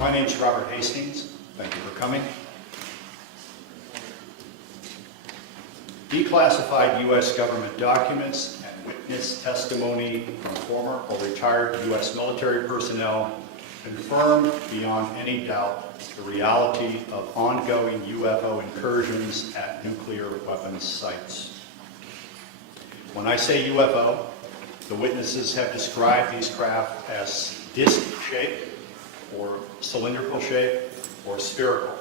My name is Robert Hastings. Thank you for coming. Declassified U.S. government documents and witness testimony from former or retired U.S. military personnel confirm beyond any doubt the reality of ongoing UFO incursions at nuclear weapons sites. When I say UFO, the witnesses have described these craft as disc-shaped, or cylindrical shape, or spherical.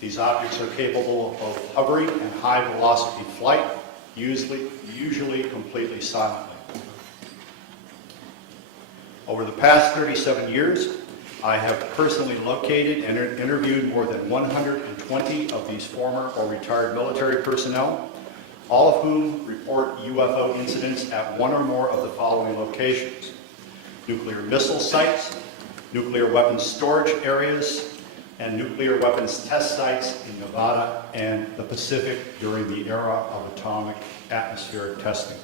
These objects are capable of hovering and high velocity flight, usually completely silently. Over the past 37 years, I have personally located and interviewed more than 120 of these former or retired military personnel, all of whom report UFO incidents at one or more of the following locations: nuclear missile sites, nuclear weapons storage areas, and nuclear weapons test sites in Nevada and the Pacific during the era of atomic atmospheric testing.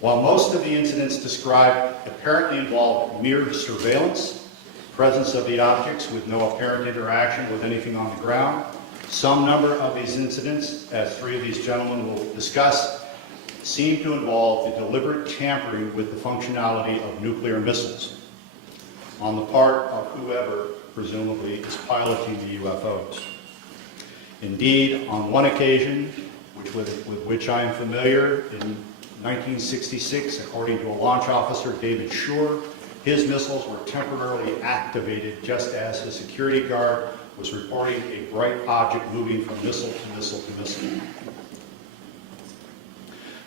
While most of the incidents described apparently involve mere surveillance, presence of the objects with no apparent interaction with anything on the ground, some number of these incidents, as three of these gentlemen will discuss, seem to involve the deliberate tampering with the functionality of nuclear missiles on the part of whoever presumably is piloting the UFOs. Indeed, on one occasion, with which I am familiar, in 1966, according to a launch officer, David Shore, his missiles were temporarily activated just as his security guard was reporting a bright object moving from missile to missile to missile.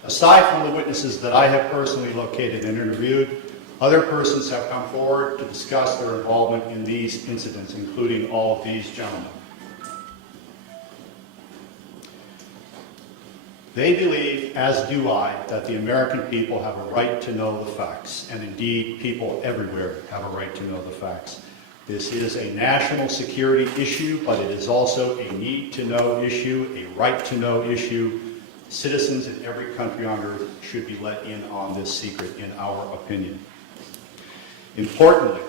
Aside from the witnesses that I have personally located and interviewed, other persons have come forward to discuss their involvement in these incidents, including all of these gentlemen. They believe, as do I, that the American people have a right to know the facts, and indeed people everywhere have a right to know the facts. This is a national security issue, but it is also a need-to-know issue, a right-to-know issue. Citizens in every country on earth should be let in on this secret, in our opinion. Importantly,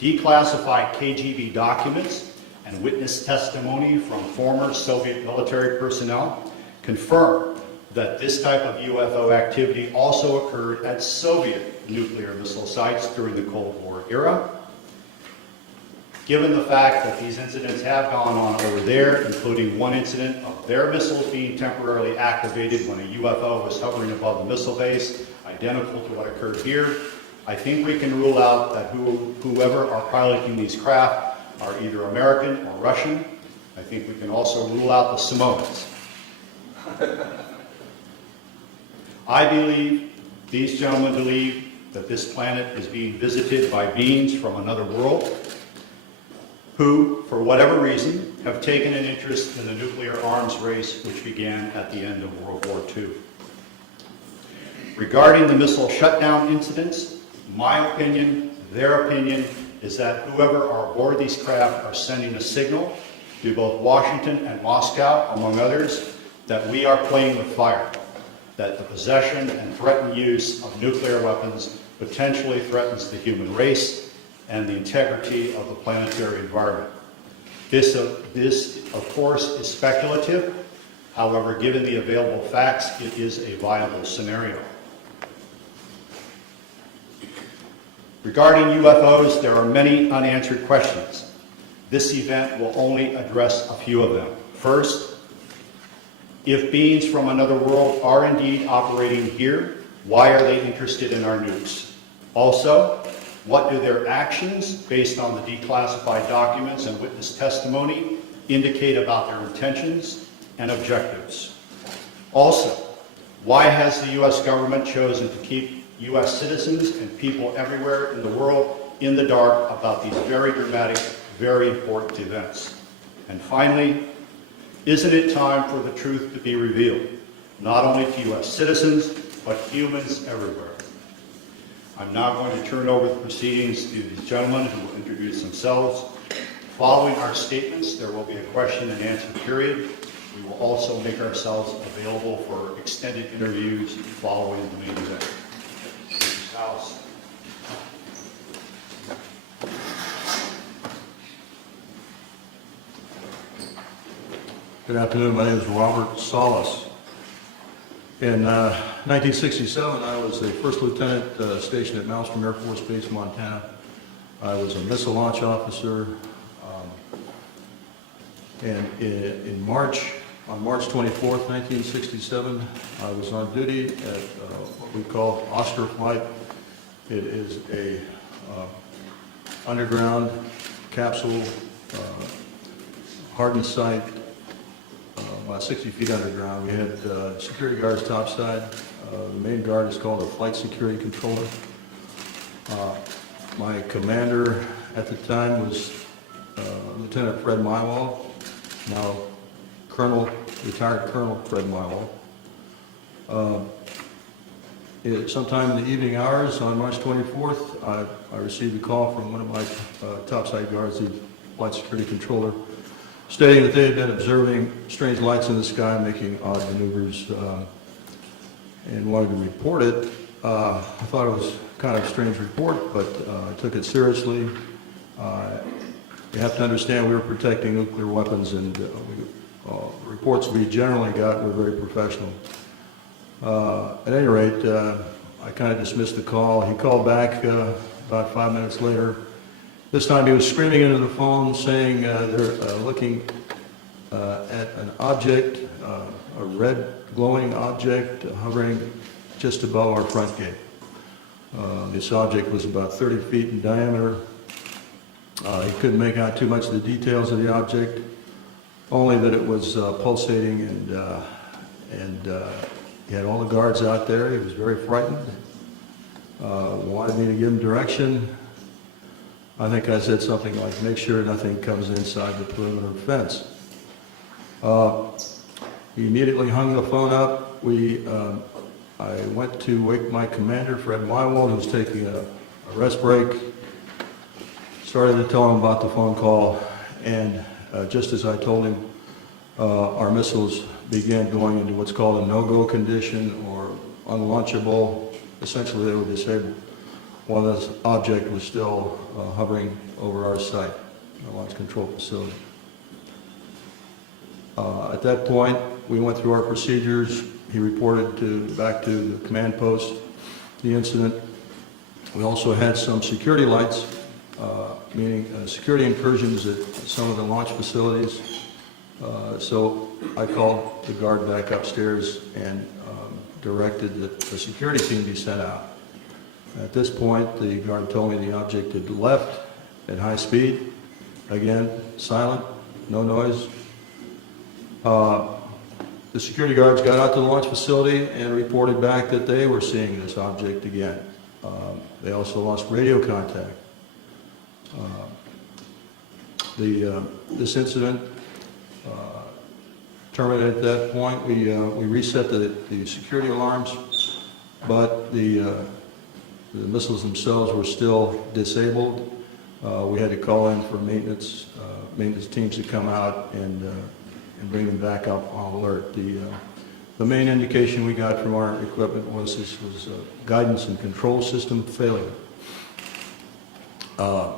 declassified KGB documents and witness testimony from former Soviet military personnel confirm that this type of UFO activity also occurred at Soviet nuclear missile sites during the Cold War era. Given the fact that these incidents have gone on over there, including one incident of their missiles being temporarily activated when a UFO was hovering above the missile base, identical to what occurred here, I think we can rule out that whoever are piloting these craft are either American or Russian. I think we can also rule out the Samoans. I believe, these gentlemen believe, that this planet is being visited by beings from another world who, for whatever reason, have taken an interest in the nuclear arms race which began at the end of World War II. Regarding the missile shutdown incidents, my opinion, their opinion, is that whoever are aboard these craft are sending a signal to both Washington and Moscow, among others, that we are playing with fire, that the possession and threatened use of nuclear weapons potentially threatens the human race and the integrity of the planetary environment. This, of course, is speculative. However, given the available facts, it is a viable scenario. Regarding UFOs, there are many unanswered questions. This event will only address a few of them. First, if beings from another world are indeed operating here, why are they interested in our nukes? Also, what do their actions, based on the declassified documents and witness testimony, indicate about their intentions and objectives? Also, why has the U.S. government chosen to keep U.S. citizens and people everywhere in the world in the dark about these very dramatic, very important events? And finally, isn't it time for the truth to be revealed, not only to U.S. citizens, but humans everywhere? I'm now going to turn over the proceedings to these gentlemen who will introduce themselves. Following our statements, there will be a question and answer period. We will also make ourselves available for extended interviews following the main event. Alice. Good afternoon. My name is Robert Salas. In 1967, I was a first lieutenant stationed at Malmstrom Air Force Base, Montana. I was a missile launch officer. And on March 24th, 1967, I was on duty at what we call Oscar Flight. It is a underground capsule, hardened site, about 60 feet underground. We had security guards topside. The main guard is called a flight security controller. My commander at the time was Lieutenant Fred Mywall, now retired Colonel Fred Mywall. Sometime in the evening hours on March 24th, I received a call from one of my topside guards, the flight security controller, stating that they had been observing strange lights in the sky making odd maneuvers and wanted to report it. I thought it was kind of a strange report, but I took it seriously. You have to understand we were protecting nuclear weapons, and reports we generally got were very professional. At any rate, I kind of dismissed the call. He called back about 5 minutes later. This time he was screaming into the phone saying they're looking at an object, a red glowing object hovering just above our front gate. This object was about 30 feet in diameter. He couldn't make out too much of the details of the object, only that it was pulsating, and he had all the guards out there. He was very frightened, wanted me to give him direction. I think I said something like, make sure nothing comes inside the perimeter fence. He immediately hung the phone up. I went to wake my commander, Fred Mywall, who was taking a rest break. Started to tell him about the phone call, and just as I told him, our missiles began going into what's called a no-go condition or unlaunchable. Essentially, they were disabled while this object was still hovering over our site, our launch control facility. At that point, we went through our procedures. He reported back to the command post the incident. We also had some security lights, meaning security incursions at some of the launch facilities. So I called the guard back upstairs and directed that the security team be sent out. At this point, the guard told me the object had left at high speed. Again, silent, no noise. The security guards got out to the launch facility and reported back that they were seeing this object again. They also lost radio contact. This incident terminated at that point. We reset the security alarms, but the missiles themselves were still disabled. We had to call in for maintenance teams to come out and bring them back up on alert. The main indication we got from our equipment was this was guidance and control system failure. I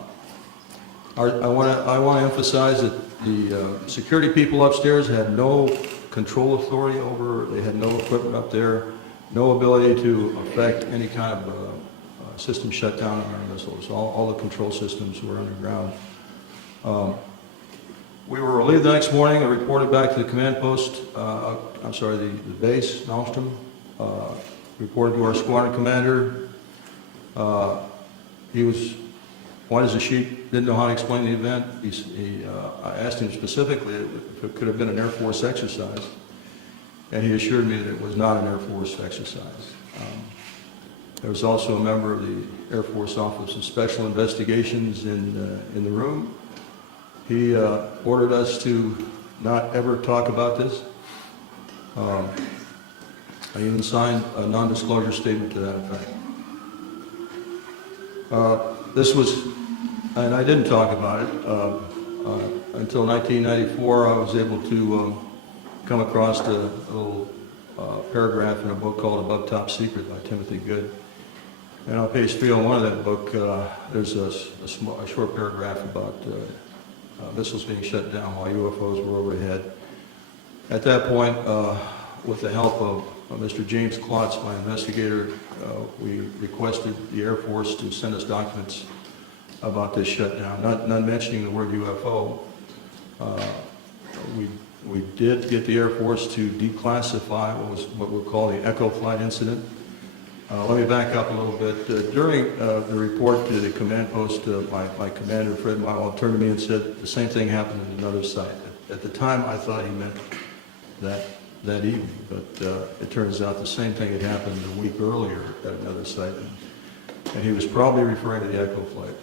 want to emphasize that the security people upstairs had no control authority over, they had no equipment up there, no ability to affect any kind of system shutdown on our missiles. All the control systems were underground. We were relieved the next morning. I reported back to the command post, the base, Malmstrom, reported to our squadron commander. He was white as a sheet, didn't know how to explain the event. I asked him specifically if it could have been an Air Force exercise, and he assured me that it was not an Air Force exercise. There was also a member of the Air Force Office of Special Investigations in the room. He ordered us to not ever talk about this. I even signed a non-disclosure statement to that effect. This was, and I didn't talk about it until 1994. I was able to come across a little paragraph in a book called Above Top Secret by Timothy Good. And on page 301 of that book, there's a short paragraph about missiles being shut down while UFOs were overhead. At that point, with the help of Mr. James Klotz, my investigator, we requested the Air Force to send us documents about this shutdown, not mentioning the word UFO. We did get the Air Force to declassify what we'll call the Echo flight incident. Let me back up a little bit. During the report to the command post, my commander, Fred Milo, turned to me and said the same thing happened at another site. At the time, I thought he meant that evening, but it turns out the same thing had happened a week earlier at another site, and he was probably referring to the Echo flight.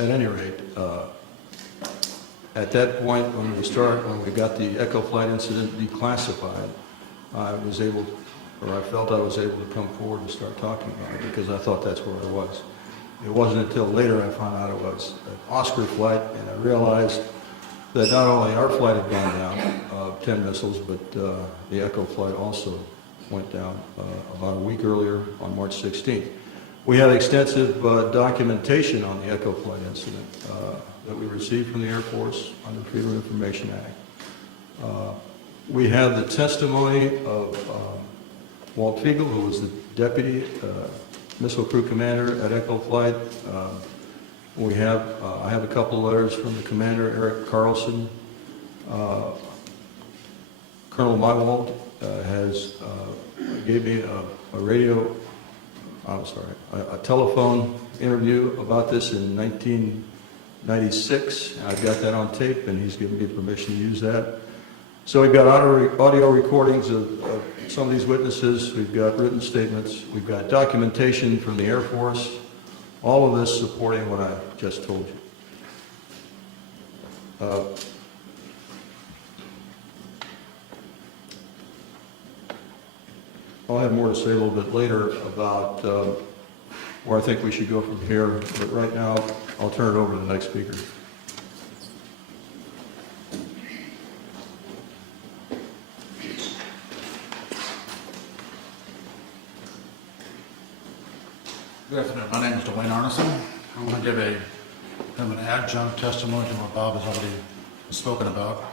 At any rate, at that point, when we got the Echo flight incident declassified, I felt I was able to come forward and start talking about it because I thought that's where I was. It wasn't until later I found out it was an Oscar flight, and I realized that not only our flight had gone down, 10 missiles, but the Echo flight also went down about a week earlier on March 16th. We had extensive documentation on the Echo flight incident that we received from the Air Force under the Freedom of Information Act. We have the testimony of Walt Fiegel, who was the deputy missile crew commander at Echo Flight. I have a couple of letters from the commander, Eric Carlson. Colonel Mywald gave me a telephone interview about this in 1996. I've got that on tape, and he's given me permission to use that. So we've got audio recordings of some of these witnesses, we've got written statements, we've got documentation from the Air Force, all of this supporting what I just told you. I'll have more to say a little bit later about where I think we should go from here, but right now I'll turn it over to the next speaker. Good afternoon. My name is Dwayne Arneson. I'm going to give an adjunct testimony to what Bob has already spoken about.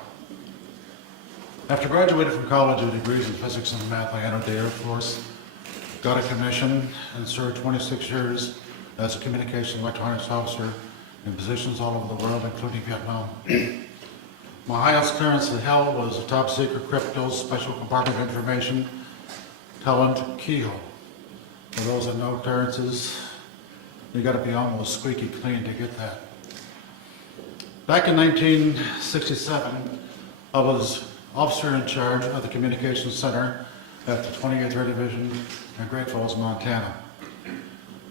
After graduating from college with degrees in physics and math, I entered the Air Force, got a commission, and served 26 years as a communication electronics officer in positions all over the world, including Vietnam. My highest clearance held was a top secret crypto special compartment information talent keyhole. For those that know clearances, you got to be almost squeaky clean to get that. Back in 1967, I was officer in charge of the communications center at the 28th Air Division in Great Falls, Montana.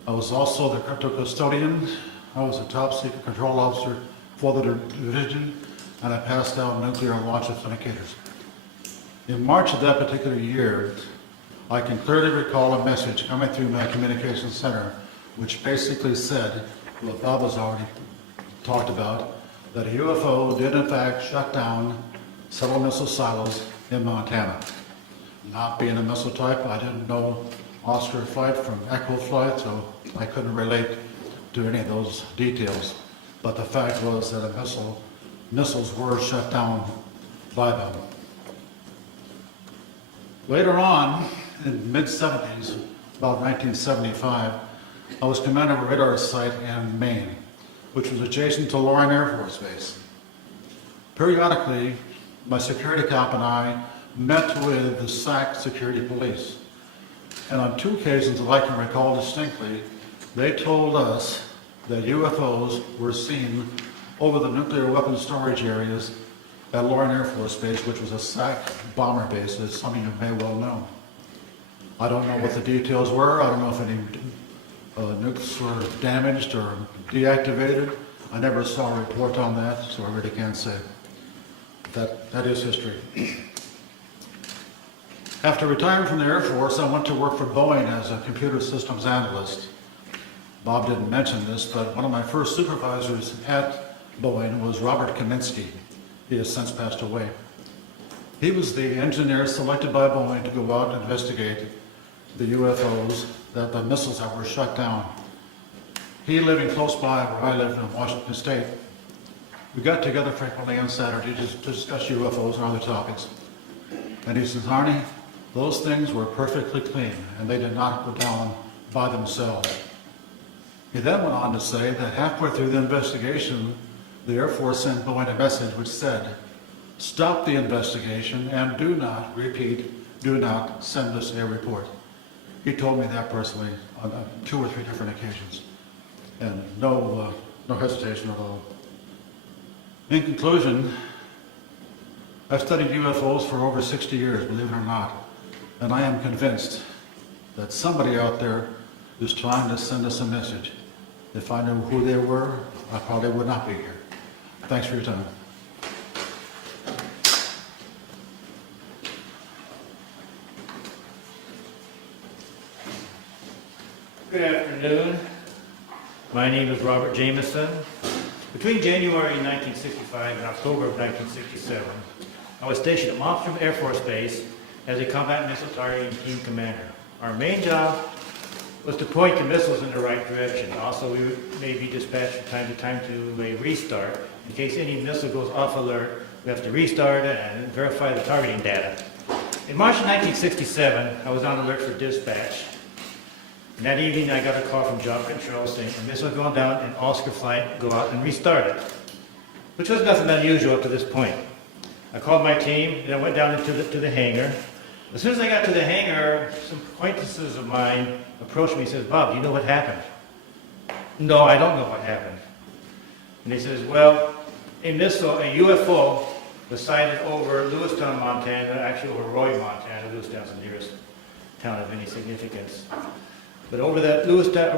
I was also the crypto custodian. I was a top secret control officer for the division, and I passed out nuclear launch authenticators. In March of that particular year, I can clearly recall a message coming through my communications center, which basically said what Bob has already talked about, that a UFO did in fact shut down several missile silos in Montana. Not being a missile type, I didn't know Oscar flight from Echo flight, so I couldn't relate to any of those details. But the fact was that missiles were shut down by them. Later on, in the mid-70s, about 1975, I was commander of a radar site in Maine, which was adjacent to Loring Air Force Base. Periodically, my security cop and I met with the SAC security police. And on 2 occasions that I can recall distinctly, they told us that UFOs were seen over the nuclear weapons storage areas at Loring Air Force Base, which was a SAC bomber base, as some of you may well know. I don't know what the details were. I don't know if any nukes were damaged or deactivated. I never saw a report on that, so I really can't say. That is history. After retiring from the Air Force, I went to work for Boeing as a computer systems analyst. Bob didn't mention this, but one of my first supervisors at Boeing was Robert Kaminsky. He has since passed away. He was the engineer selected by Boeing to go out and investigate the UFOs, the missiles that were shut down. He living close by where I lived in Washington State. We got together frequently on Saturday to discuss UFOs and other topics. And he says, Arnie, those things were perfectly clean, and they did not go down by themselves. He then went on to say that halfway through the investigation, the Air Force sent Boeing a message which said, stop the investigation and do not, repeat, do not send us a report. He told me that personally on 2 or 3 different occasions, and no hesitation at all. In conclusion, I've studied UFOs for over 60 years, believe it or not, and I am convinced that somebody out there is trying to send us a message. If I knew who they were, I probably would not be here. Thanks for your time. Good afternoon. My name is Robert Jameson. Between January 1965 and October of 1967, I was stationed at Malmstrom Air Force Base as a combat missile targeting team commander. Our main job was to point the missiles in the right direction. Also, we may be dispatched from time to time to a restart. In case any missile goes off alert, we have to restart it and verify the targeting data. In March of 1967, I was on alert for dispatch. And that evening, I got a call from Job Control saying a missile going down and Oscar flight, go out and restart it, which was nothing unusual up to this point. I called my team, and I went down into the hangar. As soon as I got to the hangar, some acquaintances of mine approached me and says, Bob, do you know what happened? No, I don't know what happened. And he says, well, a missile, a UFO, was sighted over Lewistown, Montana, actually over Roy, Montana. Lewistown's the nearest town of any significance. But over that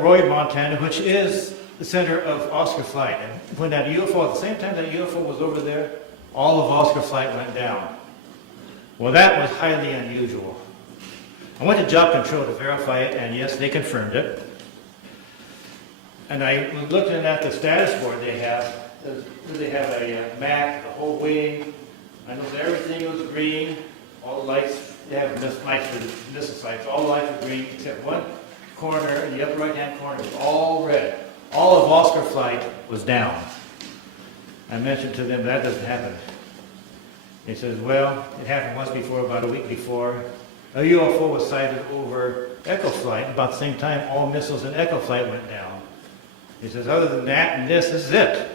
Roy, Montana, which is the center of Oscar flight. And when that UFO, at the same time that UFO was over there, all of Oscar flight went down. Well, that was highly unusual. I went to Job Control to verify it, and yes, they confirmed it. And I was looking at the status board they have. They have a map, the whole wing. I know that everything was green. All the lights, they have lights for the missile sites. All the lights were green, except one corner, in the upper right-hand corner, was all red. All of Oscar flight was down. I mentioned to them that doesn't happen. He says, well, it happened once before, about a week before. A UFO was sighted over Echo Flight. About the same time, all missiles in Echo Flight went down. He says, other than that and this is it.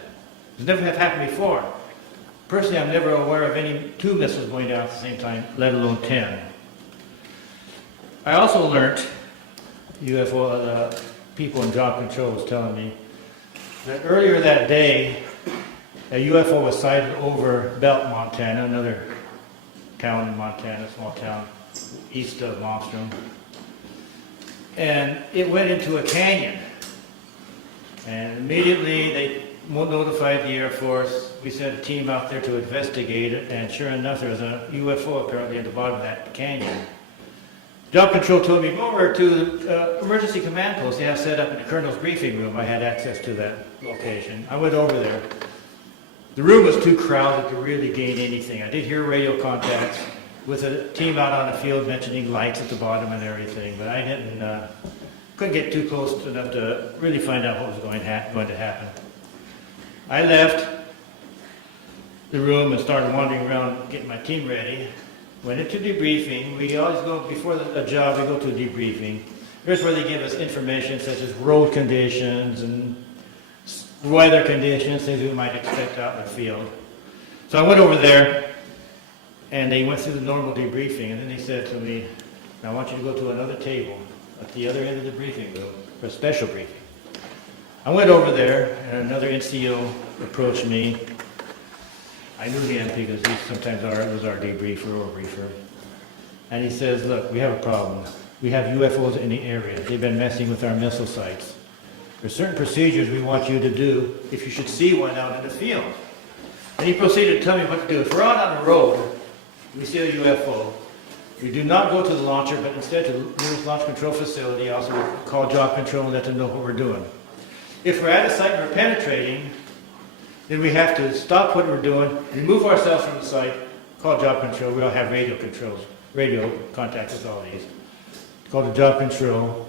It's never have happened before. Personally, I'm never aware of any 2 missiles going down at the same time, let alone 10. I also learned, UFO people in Job Control was telling me, that earlier that day, a UFO was sighted over Belt, Montana, another town in Montana, small town east of Malmstrom. And it went into a canyon. And immediately they notified the Air Force. We sent a team out there to investigate it, and sure enough, there was a UFO apparently at the bottom of that canyon. Job Control told me, go over to the emergency command post they have set up in the colonel's briefing room. I had access to that location. I went over there. The room was too crowded to really gain anything. I did hear radio contacts with a team out on the field mentioning lights at the bottom and everything, but I couldn't get too close enough to really find out what was going to happen. I left the room and started wandering around getting my team ready. Went into debriefing. We always go, before a job, we go to a debriefing. Here's where they give us information such as road conditions and weather conditions, things we might expect out in the field. So I went over there, and they went through the normal debriefing, and then they said to me, I want you to go to another table at the other end of the briefing room for a special briefing. I went over there, and another NCO approached me. I knew him because he sometimes was our debriefer or briefer. And he says, look, we have a problem. We have UFOs in the area. They've been messing with our missile sites. There's certain procedures we want you to do if you should see one out in the field. And he proceeded to tell me what to do. If we're out on the road, we see a UFO, we do not go to the launcher, but instead to the nearest launch control facility, also call Job Control and let them know what we're doing. If we're at a site and we're penetrating, then we have to stop what we're doing, remove ourselves from the site, call Job Control. We don't have radio controls, radio contact facilities. Call the Job Control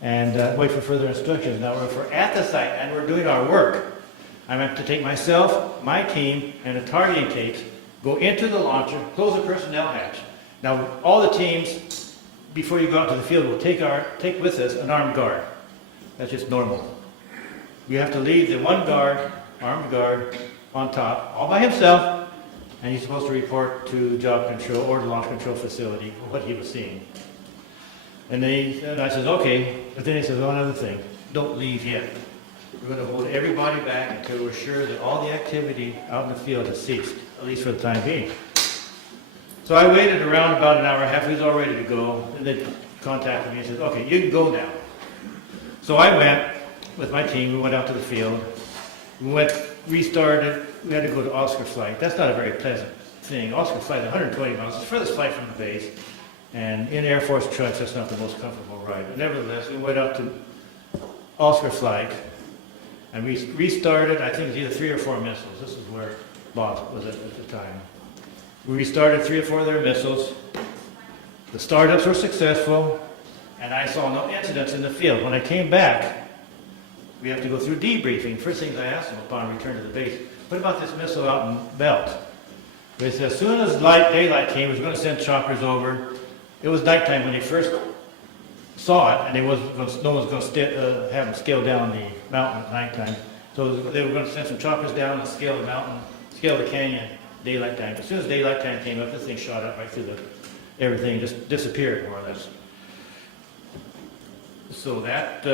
and wait for further instructions. Now, if we're at the site and we're doing our work, I meant to take myself, my team, and a targeting tape, go into the launcher, close the personnel hatch. Now, all the teams, before you go out to the field, will take with us an armed guard. That's just normal. You have to leave the one guard, armed guard, on top, all by himself, and he's supposed to report to job control or the launch control facility what he was seeing. And I said, okay, but then he says, one other thing, don't leave yet. We're going to hold everybody back until we're sure that all the activity out in the field has ceased, at least for the time being. So I waited around about an hour and a half. He was all ready to go. And they contacted me and said, okay, you can go now. So I went with my team. We went out to the field. We restarted. We had to go to Oscar flight. That's not a very pleasant thing. Oscar flight is 120 miles. It's the furthest flight from the base. And in Air Force trucks, that's not the most comfortable ride. But nevertheless, we went up to Oscar flight. And we restarted, I think it was either 3 or 4 missiles. This is where Bob was at the time. We restarted 3 or 4 of their missiles. The startups were successful, and I saw no incidents in the field. When I came back, we have to go through debriefing. First things I asked them upon return to the base, what about this missile out in Belt? They said as soon as daylight came, we was going to send choppers over. It was nighttime when they first saw it, and no one was going to have them scale down the mountain at nighttime. So they were going to send some choppers down and scale the mountain, scale the canyon, daylight time. As soon as daylight time came up, this thing shot up right through everything just disappeared, more or less. So that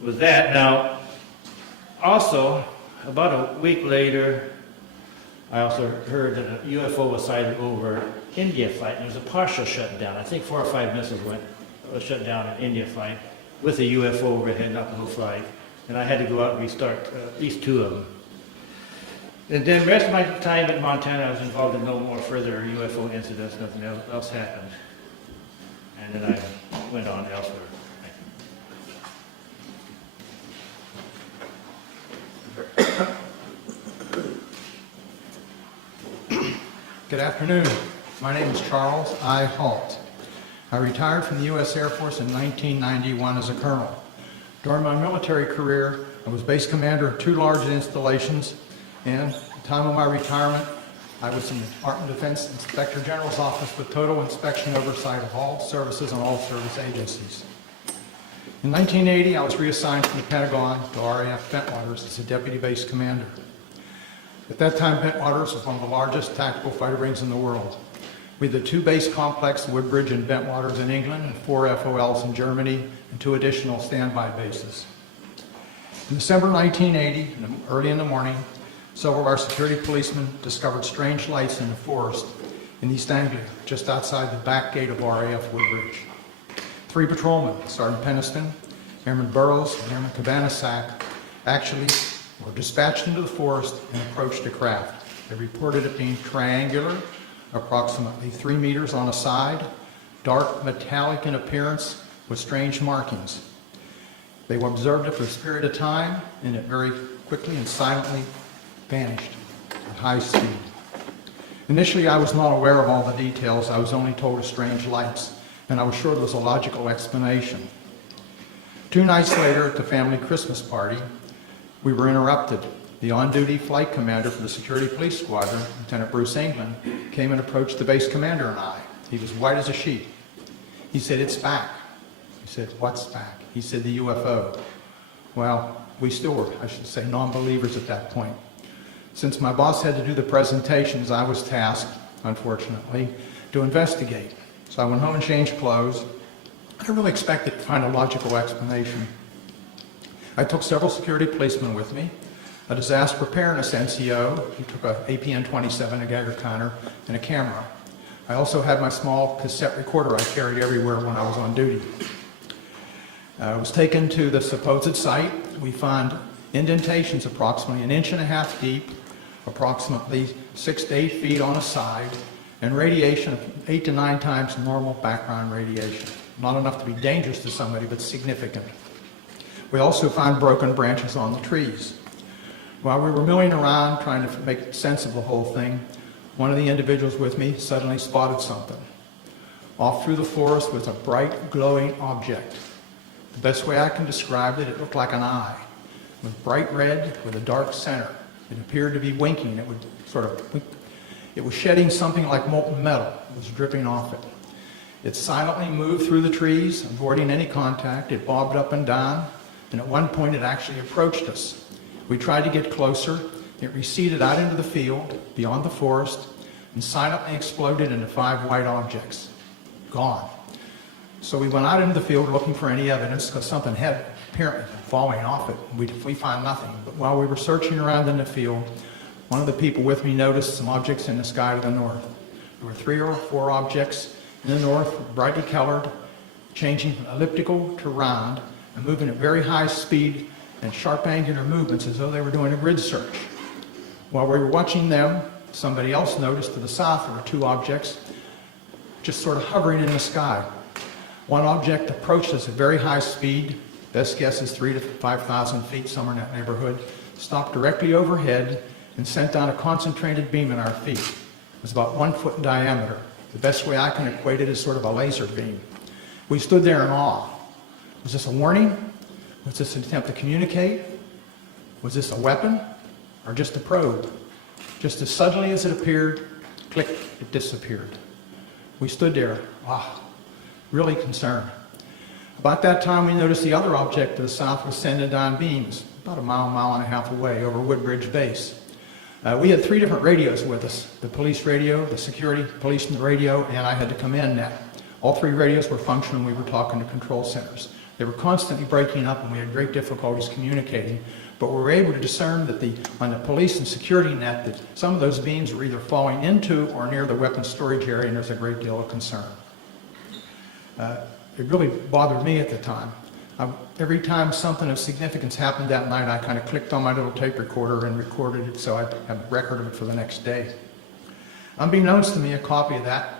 was that. Now, also, about a week later, I also heard that a UFO was sighted over India flight, and there was a partial shutdown. I think 4 or 5 missiles was shut down in India flight with a UFO overhead, not the whole flight. And I had to go out and restart at least 2 of them. And then the rest of my time in Montana, I was involved in no more further UFO incidents. Nothing else happened. And then I went on elsewhere. Good afternoon. My name is Charles I. Halt. I retired from the U.S. Air Force in 1991 as a colonel. During my military career, I was base commander of 2 large installations, and at the time of my retirement, I was in the Department of Defense Inspector General's office with total inspection oversight of all services and all service agencies. In 1980, I was reassigned from the Pentagon to RAF Bentwaters as a deputy base commander. At that time, Bentwaters was one of the largest tactical fighter rings in the world. We had the 2 base complexes, Woodbridge and Bentwaters in England, and 4 FOLs in Germany, and 2 additional standby bases. In December 1980, early in the morning, several of our security policemen discovered strange lights in the forest in East Anglia, just outside the back gate of RAF Woodbridge. 3 patrolmen, Sergeant Peniston, Airman Burrows, and Airman Cabanasac, actually were dispatched into the forest and approached a craft. They reported it being triangular, approximately 3 meters on a side, dark metallic in appearance with strange markings. They were observed it for a period of time, and it very quickly and silently vanished at high speed. Initially, I was not aware of all the details. I was only told of strange lights, and I was sure there was a logical explanation. 2 nights later, at the family Christmas party, we were interrupted. The on-duty flight commander for the security police squadron, Lieutenant Bruce England, came and approached the base commander and I. He was white as a sheet. He said, "It's back." I said, "What's back?" He said, "The UFO." Well, we still were, I should say, non-believers at that point. Since my boss had to do the presentations, I was tasked, unfortunately, to investigate. So I went home and changed clothes. I didn't really expect to find a logical explanation. I took several security policemen with me, a disaster preparedness NCO, he took a APN-27, a Geiger counter, and a camera. I also had my small cassette recorder I carried everywhere when I was on duty. I was taken to the supposed site. We found indentations approximately 1.5 inches deep, approximately 6 to 8 feet on a side, and radiation of 8 to 9 times normal background radiation. Not enough to be dangerous to somebody, but significant. We also found broken branches on the trees. While we were milling around trying to make sense of the whole thing, one of the individuals with me suddenly spotted something. Off through the forest was a bright, glowing object. The best way I can describe it, it looked like an eye. was bright red with a dark center. It appeared to be winking. It would sort of wink. It was shedding something like molten metal. It was dripping off it. It silently moved through the trees, avoiding any contact. It bobbed up and down, and at one point it actually approached us. We tried to get closer. It receded out into the field, beyond the forest, and silently exploded into 5 white objects. Gone. So we went out into the field looking for any evidence, because something had apparently been falling off it. We found nothing. But while we were searching around in the field, one of the people with me noticed some objects in the sky to the north. There were 3 or 4 objects in the north, brightly colored, changing from elliptical to round, and moving at very high speed and sharp angular movements as though they were doing a grid search. While we were watching them, somebody else noticed to the south there were 2 objects just sort of hovering in the sky. One object approached us at very high speed, best guess is 3,000 to 5,000 feet, somewhere in that neighborhood, stopped directly overhead and sent down a concentrated beam at our feet. It was about 1 foot in diameter. The best way I can equate it is sort of a laser beam. We stood there in awe. Was this a warning? Was this an attempt to communicate? Was this a weapon or just a probe? Just as suddenly as it appeared, click, it disappeared. We stood there, really concerned. About that time, we noticed the other object to the south was sending down beams, about a mile and a half away over Woodbridge Base. We had 3 different radios with us, the police radio, the security police radio, and I had to come in net. All 3 radios were functioning. We were talking to control centers. They were constantly breaking up, and we had great difficulties communicating. But we were able to discern that on the police and security net that some of those beams were either falling into or near the weapons storage area, and there's a great deal of concern. It really bothered me at the time. Every time something of significance happened that night, I kind of clicked on my little tape recorder and recorded it so I'd have a record of it for the next day. Unbeknownst to me, a copy of that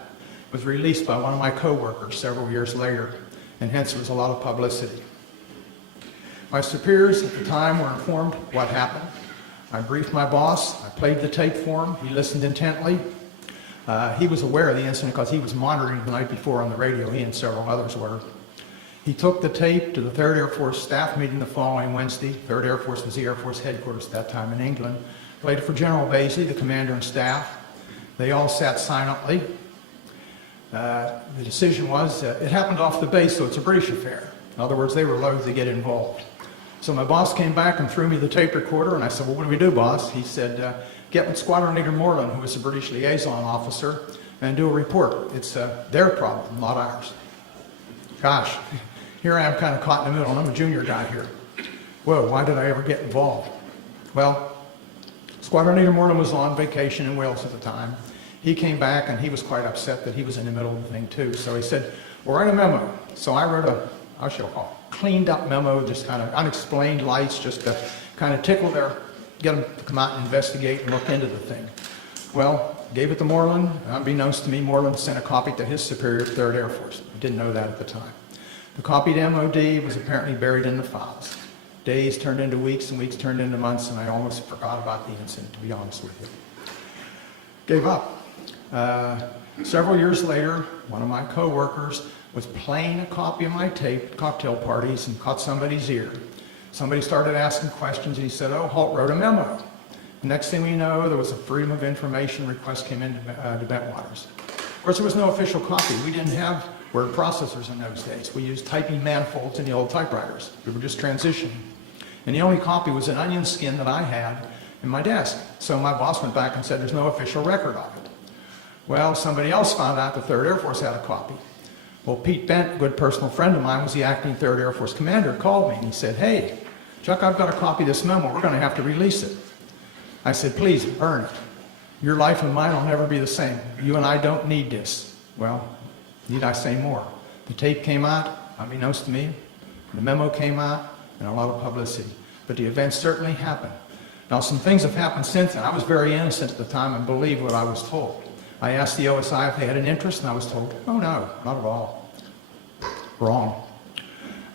was released by one of my coworkers several years later, and hence there was a lot of publicity. My superiors at the time were informed what happened. I briefed my boss. I played the tape for him. He listened intently. He was aware of the incident because he was monitoring the night before on the radio. He and several others were. He took the tape to the 3rd Air Force staff meeting the following Wednesday. 3rd Air Force was the Air Force headquarters at that time in England. Played it for General Basie, the commander and staff. They all sat silently. The decision was, it happened off the base, so it's a British affair. In other words, they were loath to get involved. So my boss came back and threw me the tape recorder, and I said, well, what do we do, boss? He said, get with Squadron Leader Moreland, who was the British liaison officer, and do a report. It's their problem, not ours. Gosh, here I am kind of caught in the middle, and I'm a junior guy here. Whoa, why did I ever get involved? Well, Squadron Leader Moreland was on vacation in Wales at the time. He came back, and he was quite upset that he was in the middle of the thing, too. So he said, well, write a memo. So I wrote a cleaned up memo, just kind of unexplained lights, just to kind of tickle get them to come out and investigate and look into the thing. Well, gave it to Moreland. Unbeknownst to me, Moreland sent a copy to his superior, 3rd Air Force. I didn't know that at the time. The copy to MOD was apparently buried in the files. Days turned into weeks, and weeks turned into months, and I almost forgot about the incident, to be honest with you. Gave up. Several years later, one of my coworkers was playing a copy of my tape at cocktail parties and caught somebody's ear. Somebody started asking questions, and he said, oh, Holt wrote a memo. The next thing we know, there was a Freedom of Information request came into Bentwaters. Of course, there was no official copy. We didn't have word processors in those days. We used typing manifolds in the old typewriters. We were just transitioning. And the only copy was an onion skin that I had in my desk. So my boss went back and said, there's no official record of it. Well, somebody else found out the 3rd Air Force had a copy. Well, Pete Bent, a good personal friend of mine, was the acting 3rd Air Force commander, called me and he said, hey, Chuck, I've got a copy of this memo. We're going to have to release it. I said, please, burn it. Your life and mine will never be the same. You and I don't need this. Well, need I say more? The tape came out, unbeknownst to me. The memo came out, and a lot of publicity. But the event certainly happened. Now, some things have happened since then. I was very innocent at the time and believed what I was told. I asked the OSI if they had an interest, and I was told, oh, no, not at all. Wrong.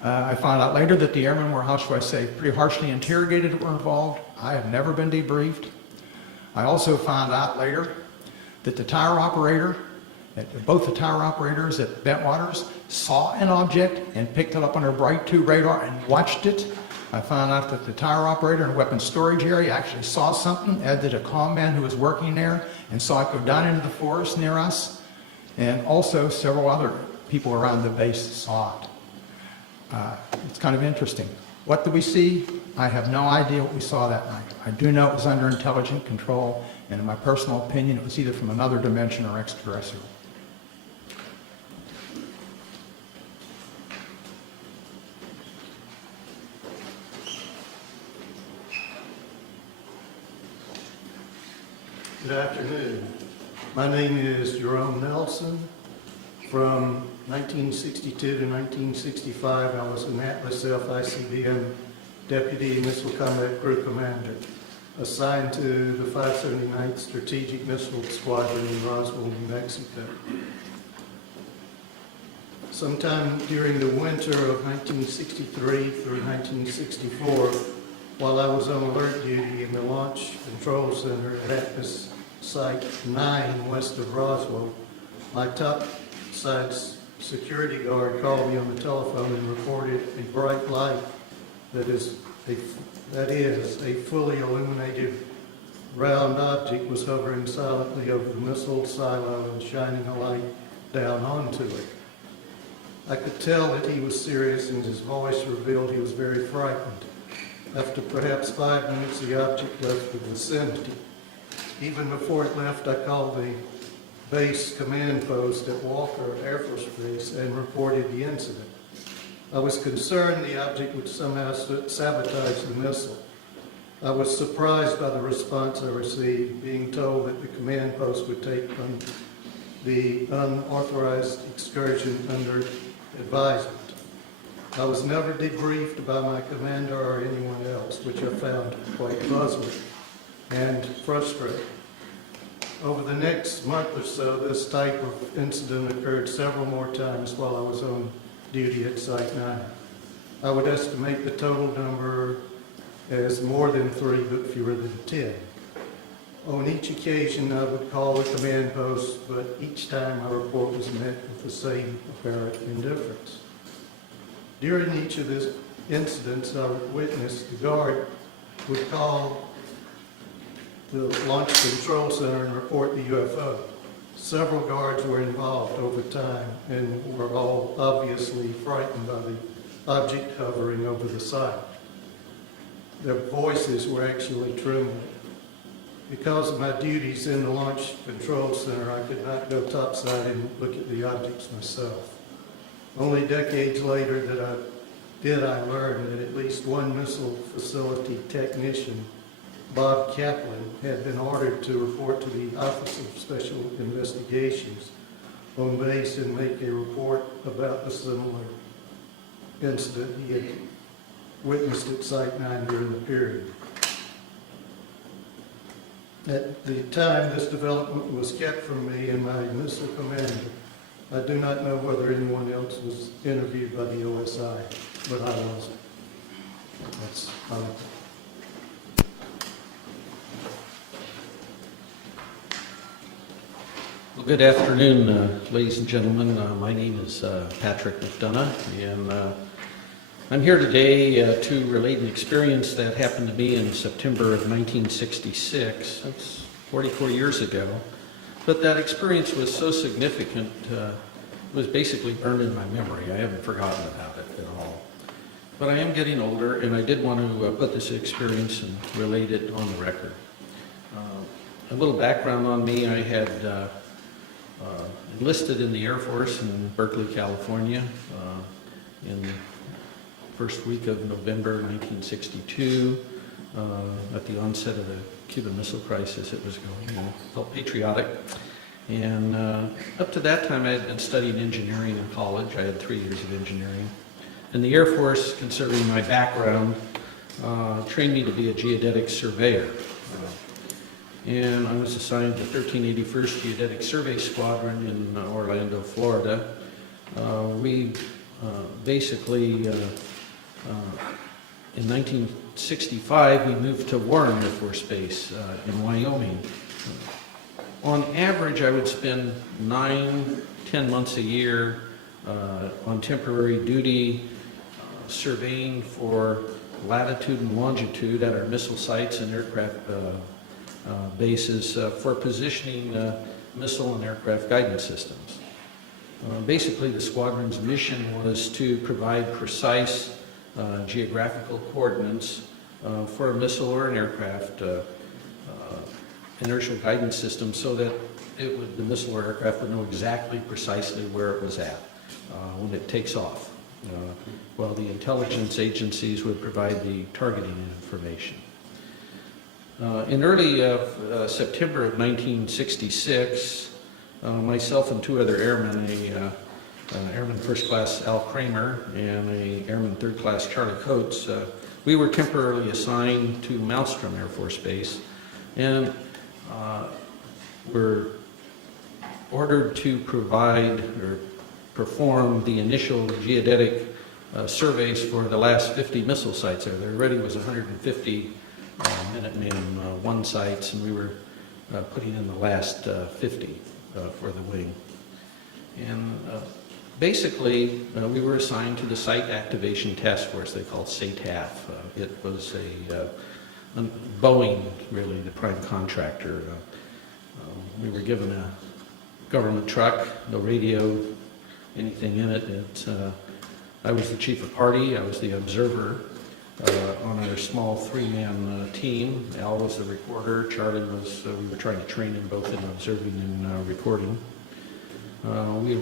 I found out later that the airmen were, how should I say, pretty harshly interrogated that were involved. I have never been debriefed. I also found out later that the tower operator, both the tower operators at Bentwaters saw an object and picked it up on their Bright 2 radar and watched it. I found out that the tower operator and weapons storage area actually saw something, as did a command who was working there, and saw it go down into the forest near us. And also several other people around the base saw it. It's kind of interesting. What did we see? I have no idea what we saw that night. I do know it was under intelligent control, and in my personal opinion, it was either from another dimension or extraterrestrial. Good afternoon. My name is Jerome Nelson. From 1962 to 1965, I was an Atlas F ICBM Deputy Missile Combat Crew Commander, assigned to the 579th Strategic Missile Squadron in Roswell, New Mexico. Sometime during the winter of 1963 through 1964, while I was on alert duty in the Launch Control Center at Atlas Site 9 west of Roswell, my topside security guard called me on the telephone and reported a bright light that is a fully illuminated round object was hovering silently over the missile silo and shining a light down onto it. I could tell that he was serious, and his voice revealed he was very frightened. After perhaps 5 minutes, the object left the vicinity. Even before it left, I called the base command post at Walker Air Force Base and reported the incident. I was concerned the object would somehow sabotage the missile. I was surprised by the response I received, being told that the command post would take on the unauthorized excursion under advisement. I was never debriefed by my commander or anyone else, which I found quite puzzling and frustrating. Over the next month or so, this type of incident occurred several more times while I was on duty at Site 9. I would estimate the total number as more than 3, but fewer than 10. On each occasion, I would call the command post, but each time my report was met with the same apparent indifference. During each of these incidents I witnessed, the guard would call the Launch Control Center and report the UFO. Several guards were involved over time and were all obviously frightened by the object hovering over the site. Their voices were actually trembling. Because of my duties in the Launch Control Center, I could not go topside and look at the objects myself. Only decades later did I learn that at least one missile facility technician, Bob Kaplan, had been ordered to report to the Office of Special Investigations on base and make a report about the similar incident he had witnessed at Site 9 during the period. At the time this development was kept from me and my missile commander, I do not know whether anyone else was interviewed by the OSI, but I wasn't. That's my report. Well, good afternoon, ladies and gentlemen. My name is Patrick McDonough, and I'm here today to relate an experience that happened to me in September of 1966. That's 44 years ago. But that experience was so significant, it was basically burned in my memory. I haven't forgotten about it at all. But I am getting older, and I did want to put this experience and relate it on the record. A little background on me: I had enlisted in the Air Force in Berkeley, California, in the first week of November 1962, at the onset of the Cuban Missile Crisis. It was going. I felt patriotic. And up to that time, I had been studying engineering in college. I had 3 years of engineering. And the Air Force, considering my background, trained me to be a geodetic surveyor. And I was assigned to 1381st Geodetic Survey Squadron in Orlando, Florida. We basically, in 1965, we moved to Warren Air Force Base in Wyoming. On average, I would spend 9-10 months a year on temporary duty, surveying for latitude and longitude at our missile sites and aircraft bases for positioning missile and aircraft guidance systems. Basically, the squadron's mission was to provide precise geographical coordinates for a missile or an aircraft inertial guidance system so that the missile or aircraft would know exactly precisely where it was at when it takes off, while the intelligence agencies would provide the targeting information. In early September of 1966, myself and two other airmen, Airman First Class Al Kramer and a Airman Third Class Charlie Coates, we were temporarily assigned to Malmstrom Air Force Base and were ordered to provide or perform the initial geodetic surveys for the last 50 missile sites there. There already was 150 Minuteman I sites, and we were putting in the last 50 for the wing. And basically, we were assigned to the Site Activation Task Force, they called SATAF. It was a Boeing, really, the prime contractor. We were given a government truck, no radio, anything in it. I was the chief of party, I was the observer on our small three-man team. Al was the reporter, Charlie was, we were trying to train him both in observing and reporting. We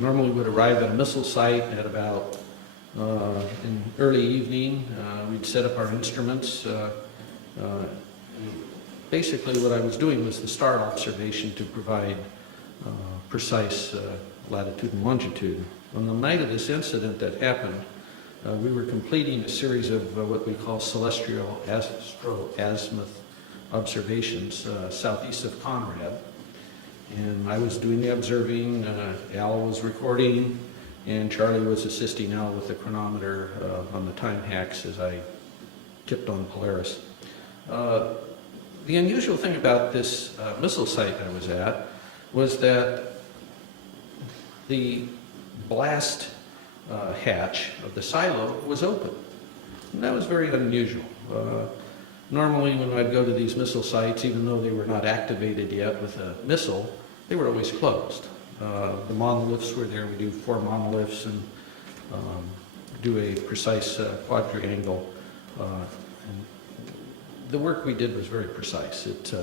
normally would arrive at a missile site at about in early evening. We'd set up our instruments. Basically what I was doing was the star observation to provide precise latitude and longitude. On the night of this incident that happened, we were completing a series of what we call celestial astro-azimuth observations southeast of Conrad. And I was doing the observing, Al was recording, and Charlie was assisting Al with the chronometer on the time hacks as I tipped on Polaris. The unusual thing about this missile site I was at was that the blast hatch of the silo was open. And that was very unusual. Normally when I'd go to these missile sites, even though they were not activated yet with a missile, they were always closed. The monoliths were there. We do 4 monoliths and do a precise quadrangle. And the work we did was very precise. It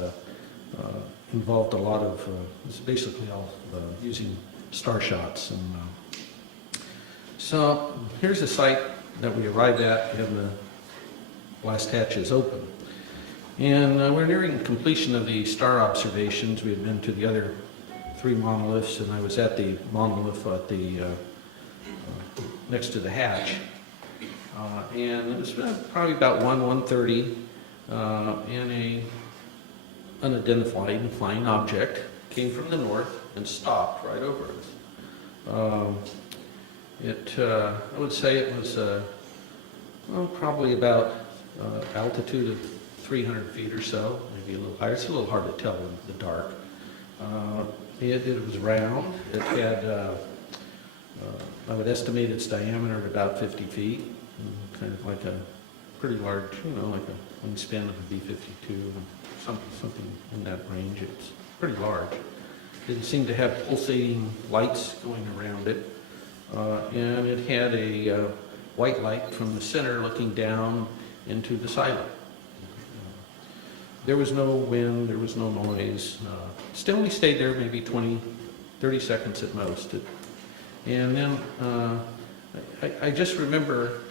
involved a lot of, it's basically all using star shots. And so here's a site that we arrived at, and the blast hatch is open. And we're nearing completion of the star observations. We had been to the other 3 monoliths, and I was at the monolith at the next to the hatch. And it was probably about 1:30, and a unidentified flying object came from the north and stopped right over us. I would say it was probably about altitude of 300 feet or so, maybe a little higher. It's a little hard to tell in the dark. It was round. It had, I would estimate its diameter at about 50 feet, kind of like a pretty large, like a wingspan of a B-52, something in that range. It's pretty large. It seemed to have pulsating lights going around it, and it had a white light from the center looking down into the silo. There was no wind, there was no noise. Still, we stayed there maybe 20, 30 seconds at most. And then I just remember,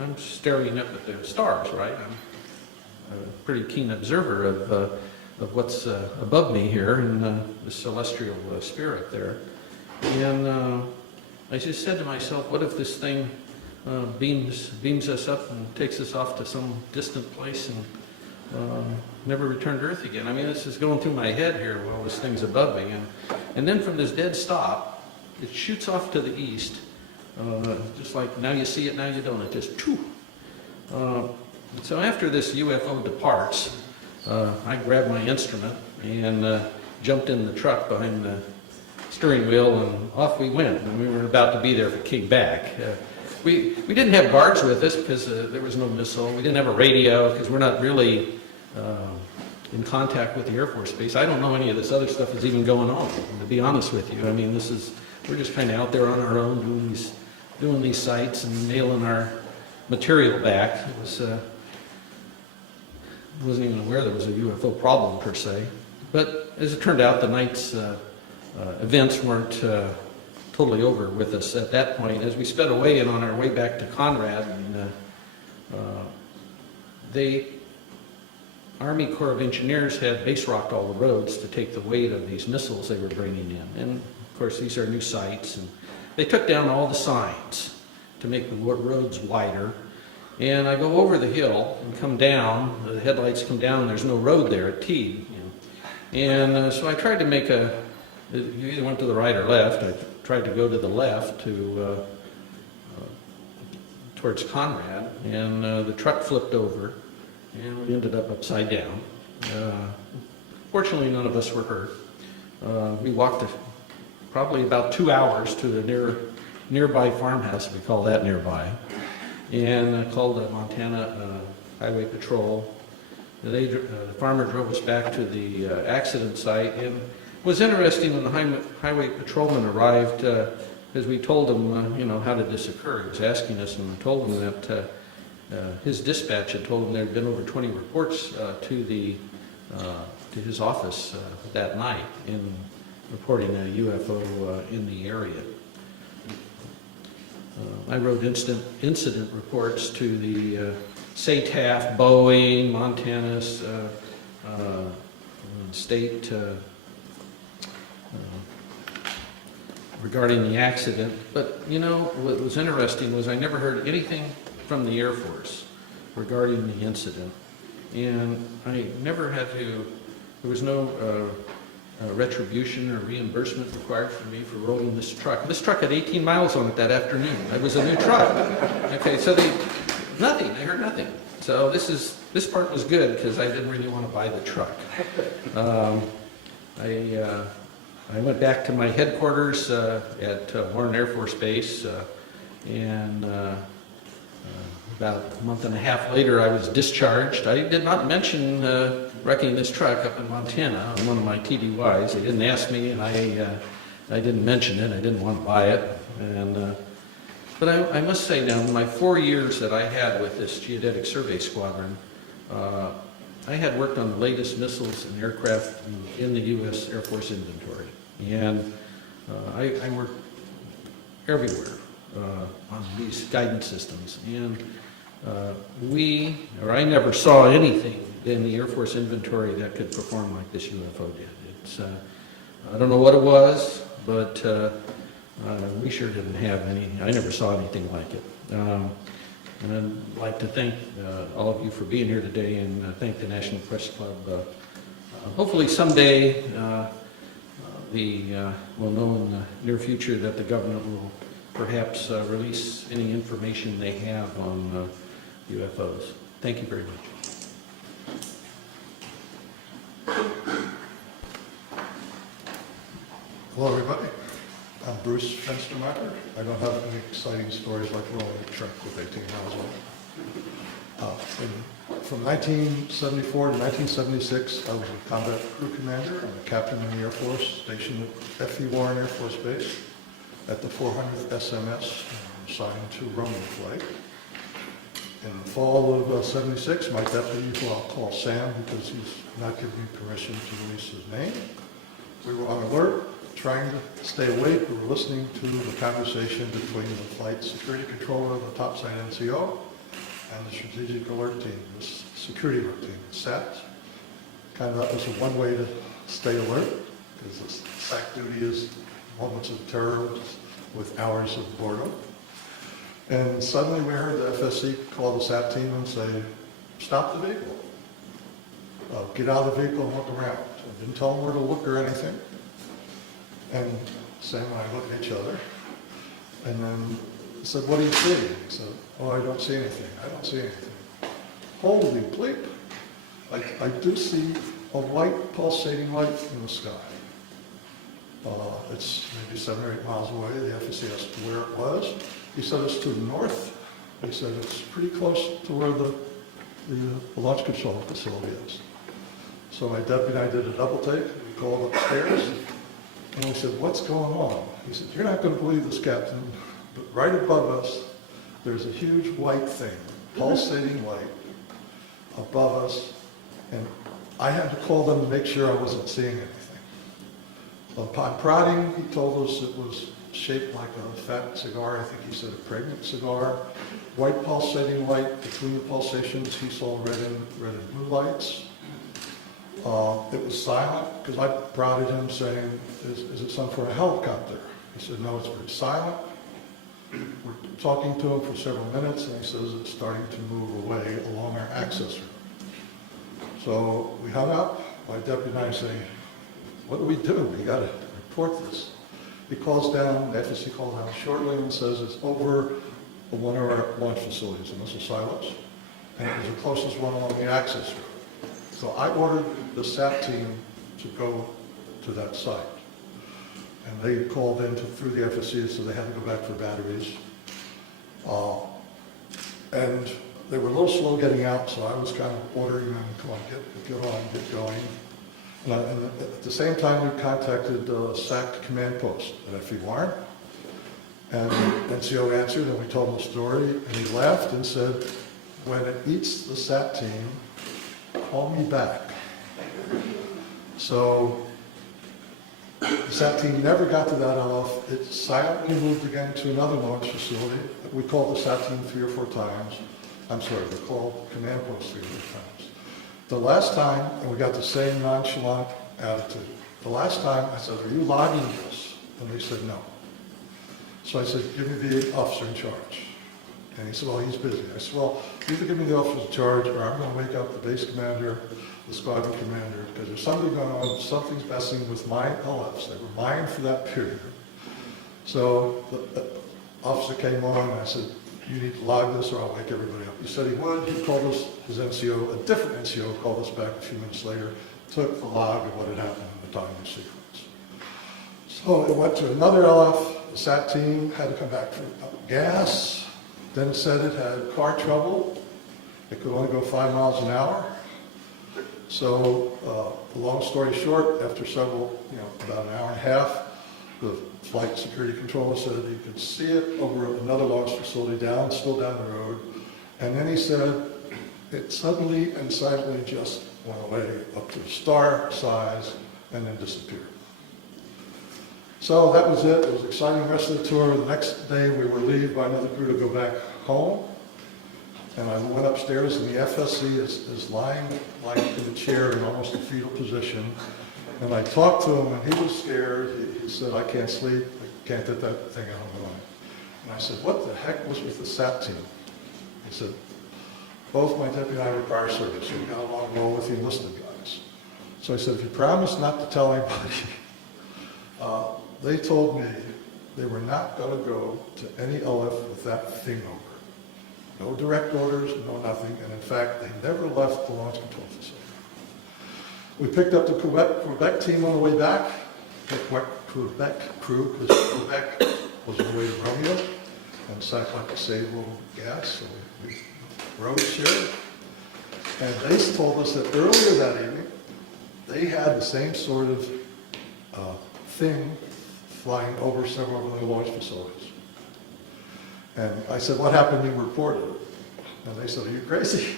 I'm staring up at the stars, right? I'm a pretty keen observer of what's above me here in the celestial spirit there. And I just said to myself, what if this thing beams us up and takes us off to some distant place and never return to Earth again? I mean, this is going through my head here while this thing's above me. And then from this dead stop, it shoots off to the east, just like now you see it, now you don't. It just, choo. So after this UFO departs, I grabbed my instrument and jumped in the truck behind the steering wheel, and off we went. And we were about to be there if it came back. We didn't have guards with us because there was no missile. We didn't have a radio because we're not really in contact with the Air Force Base. I don't know any of this other stuff is even going on, to be honest with you. I mean, we're just kind of out there on our own doing these sites and nailing our material back. Wasn't even aware there was a UFO problem per se. But as it turned out, the night's events weren't totally over with us at that point. As we sped away and on our way back to Conrad, the Army Corps of Engineers had base rocked all the roads to take the weight of these missiles they were bringing in. And of course, these are new sites. And they took down all the signs to make the roads wider. And I go over the hill and come down, the headlights come down, there's no road there at Teague. And so I tried to make you either went to the right or left. I tried to go to the left towards Conrad, and the truck flipped over, and we ended up upside down. Fortunately, none of us were hurt. We walked probably about 2 hours to the nearby farmhouse, we call that nearby, and called the Montana Highway Patrol. The farmer drove us back to the accident site, and it was interesting when the highway patrolman arrived, because we told him, how did this occur? He was asking us, and we told him that his dispatch had told him there had been over 20 reports to his office that night in reporting a UFO in the area. I wrote incident reports to the SATAF, Boeing, Montana's state regarding the accident. But what was interesting was I never heard anything from the Air Force regarding the incident, and I never had to. There was no retribution or reimbursement required for me for rolling this truck. This truck had 18 miles on it that afternoon. It was a new truck. Okay, so nothing. I heard nothing. So this part was good because I didn't really want to buy the truck. I went back to my headquarters at Warren Air Force Base, and about a month and a half later, I was discharged. I did not mention wrecking this truck up in Montana on one of my TDYs. They didn't ask me, and I didn't mention it. I didn't want to buy it. But I must say now, in my 4 years that I had with this Geodetic Survey Squadron, I had worked on the latest missiles and aircraft in the U.S. Air Force inventory. And I worked everywhere on these guidance systems. And I never saw anything in the Air Force inventory that could perform like this UFO did. I don't know what it was, but we sure didn't have any. I never saw anything like it. And I'd like to thank all of you for being here today, and thank the National Press Club. Hopefully someday we'll know in the near future that the government will perhaps release any information they have on UFOs. Thank you very much. Hello, everybody. I'm Bruce Fenstermacher. I don't have any exciting stories like rolling a truck with 18 miles on it. From 1974 to 1976, I was a combat crew commander. I'm a captain in the Air Force, stationed at F.E. Warren Air Force Base at the 400th SMS, assigned to Roman flight. In the fall of '76, my deputy, who I'll call Sam because he's not giving me permission to release his name, we were on alert, trying to stay awake. We were listening to the conversation between the flight security controller of the topside NCO and the strategic alert team, the security alert team, the SAT. Kind of that was one way to stay alert, because the SAC duty is moments of terror with hours of boredom. And suddenly we heard the FSC call the SAT team and say, stop the vehicle. Get out of the vehicle and look around. I didn't tell them where to look or anything. And Sam and I looked at each other, and then said, what do you see? He said, oh, I don't see anything. I don't see anything. Holy bleep. I do see a white pulsating light in the sky. It's maybe 7 or 8 miles away. The FSC asked where it was. He said it's to the north. He said it's pretty close to where the launch control facility is. So my deputy and I did a double take. We called upstairs, and we said, what's going on? He said, you're not going to believe this, Captain, but right above us, there's a huge white thing, pulsating light above us, and I had to call them to make sure I wasn't seeing anything. Upon prodding, he told us it was shaped like a fat cigar. I think he said a pregnant cigar. White pulsating light. Between the pulsations, he saw red and blue lights. It was silent, because I prodded him saying, is it some for a helicopter? He said, no, it's very silent. We're talking to him for several minutes, and he says it's starting to move away along our access route. So we hung up. My deputy and I say, what do? We got to report this. He calls down, the FSC calls down shortly and says it's over one of our launch facilities, the missile silos, and it was the closest one along the access route. So I ordered the SAT team to go to that site. And they called in through the FSC, so they had to go back for batteries. And they were a little slow getting out, so I was kind of ordering them, come on, get on, get going. And at the same time, we contacted SAC command post at FE Warren. And NCO answered, and we told him the story, and he laughed and said, when it eats the SAT team, call me back. So the SAT team never got to that LF. It silently moved again to another launch facility. We called the SAT team 3 or 4 times. I'm sorry, we called command post 3 or 4 times. The last time, and we got the same nonchalant attitude. The last time I said, are you logging this? And they said, no. So I said, give me the officer in charge. And he said, well, he's busy. I said, well, either give me the officer in charge, or I'm going to wake up the base commander, the squadron commander, because there's something going on, something's messing with my LFs. They were mine for that period. So the officer came on, and I said, you need to log this or I'll wake everybody up. He said he would. He called us, his NCO, a different NCO called us back a few minutes later, took the log of what had happened in the timing sequence. So it went to another LF. The SAT team had to come back for gas. Then it said it had car trouble. It could only go 5 miles an hour. So, long story short, after several, about an hour and a half, the flight security controller said he could see it over another launch facility still down the road. And then he said it suddenly and silently just went away up to star size and then disappeared. So that was it. It was an exciting rest of the tour. The next day we were relieved by another crew to go back home. And I went upstairs and the FSC is lying like in a chair in almost a fetal position. And I talked to him and he was scared. He said, I can't sleep. I can't get that thing out of my mind. And I said, what the heck was with the SAT team? He said, both my deputy and I were prior service, so we got along well with the enlisted guys. So I said, if you promise not to tell anybody, they told me they were not going to go to any LF with that thing over. No direct orders, no nothing, and in fact, they never left the launch control facility. We picked up the Quebec team on the way back, the Quebec crew, because Quebec was on the way to Romeo, and sat like to save a little gas, so we rode share. And they told us that earlier that evening, they had the same sort of thing flying over several of the launch facilities. And I said, what happened? You reported it. And they said, are you crazy?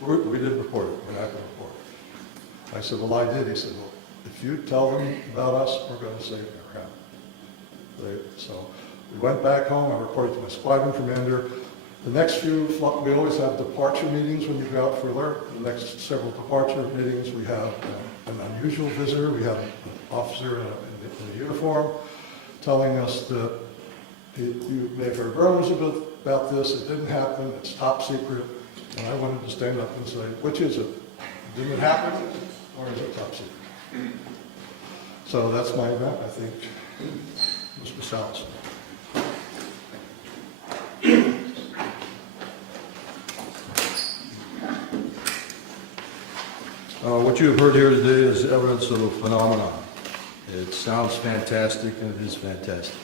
We didn't report it. We're not going to report it. I said, well, I did. He said, well, if you tell them about us, we're going to say it never happened. So we went back home. I reported to my squadron commander. The next few, we always have departure meetings when you go out for alert. The next several departure meetings, we have an unusual visitor. We have an officer in a uniform telling us that you may have heard rumors about this. It didn't happen. It's top secret. And I wanted to stand up and say, which is it? Did it happen or is it top secret? So that's my event, I think. Mr. Sallis. What you have heard here today is evidence of a phenomenon. It sounds fantastic, and it is fantastic.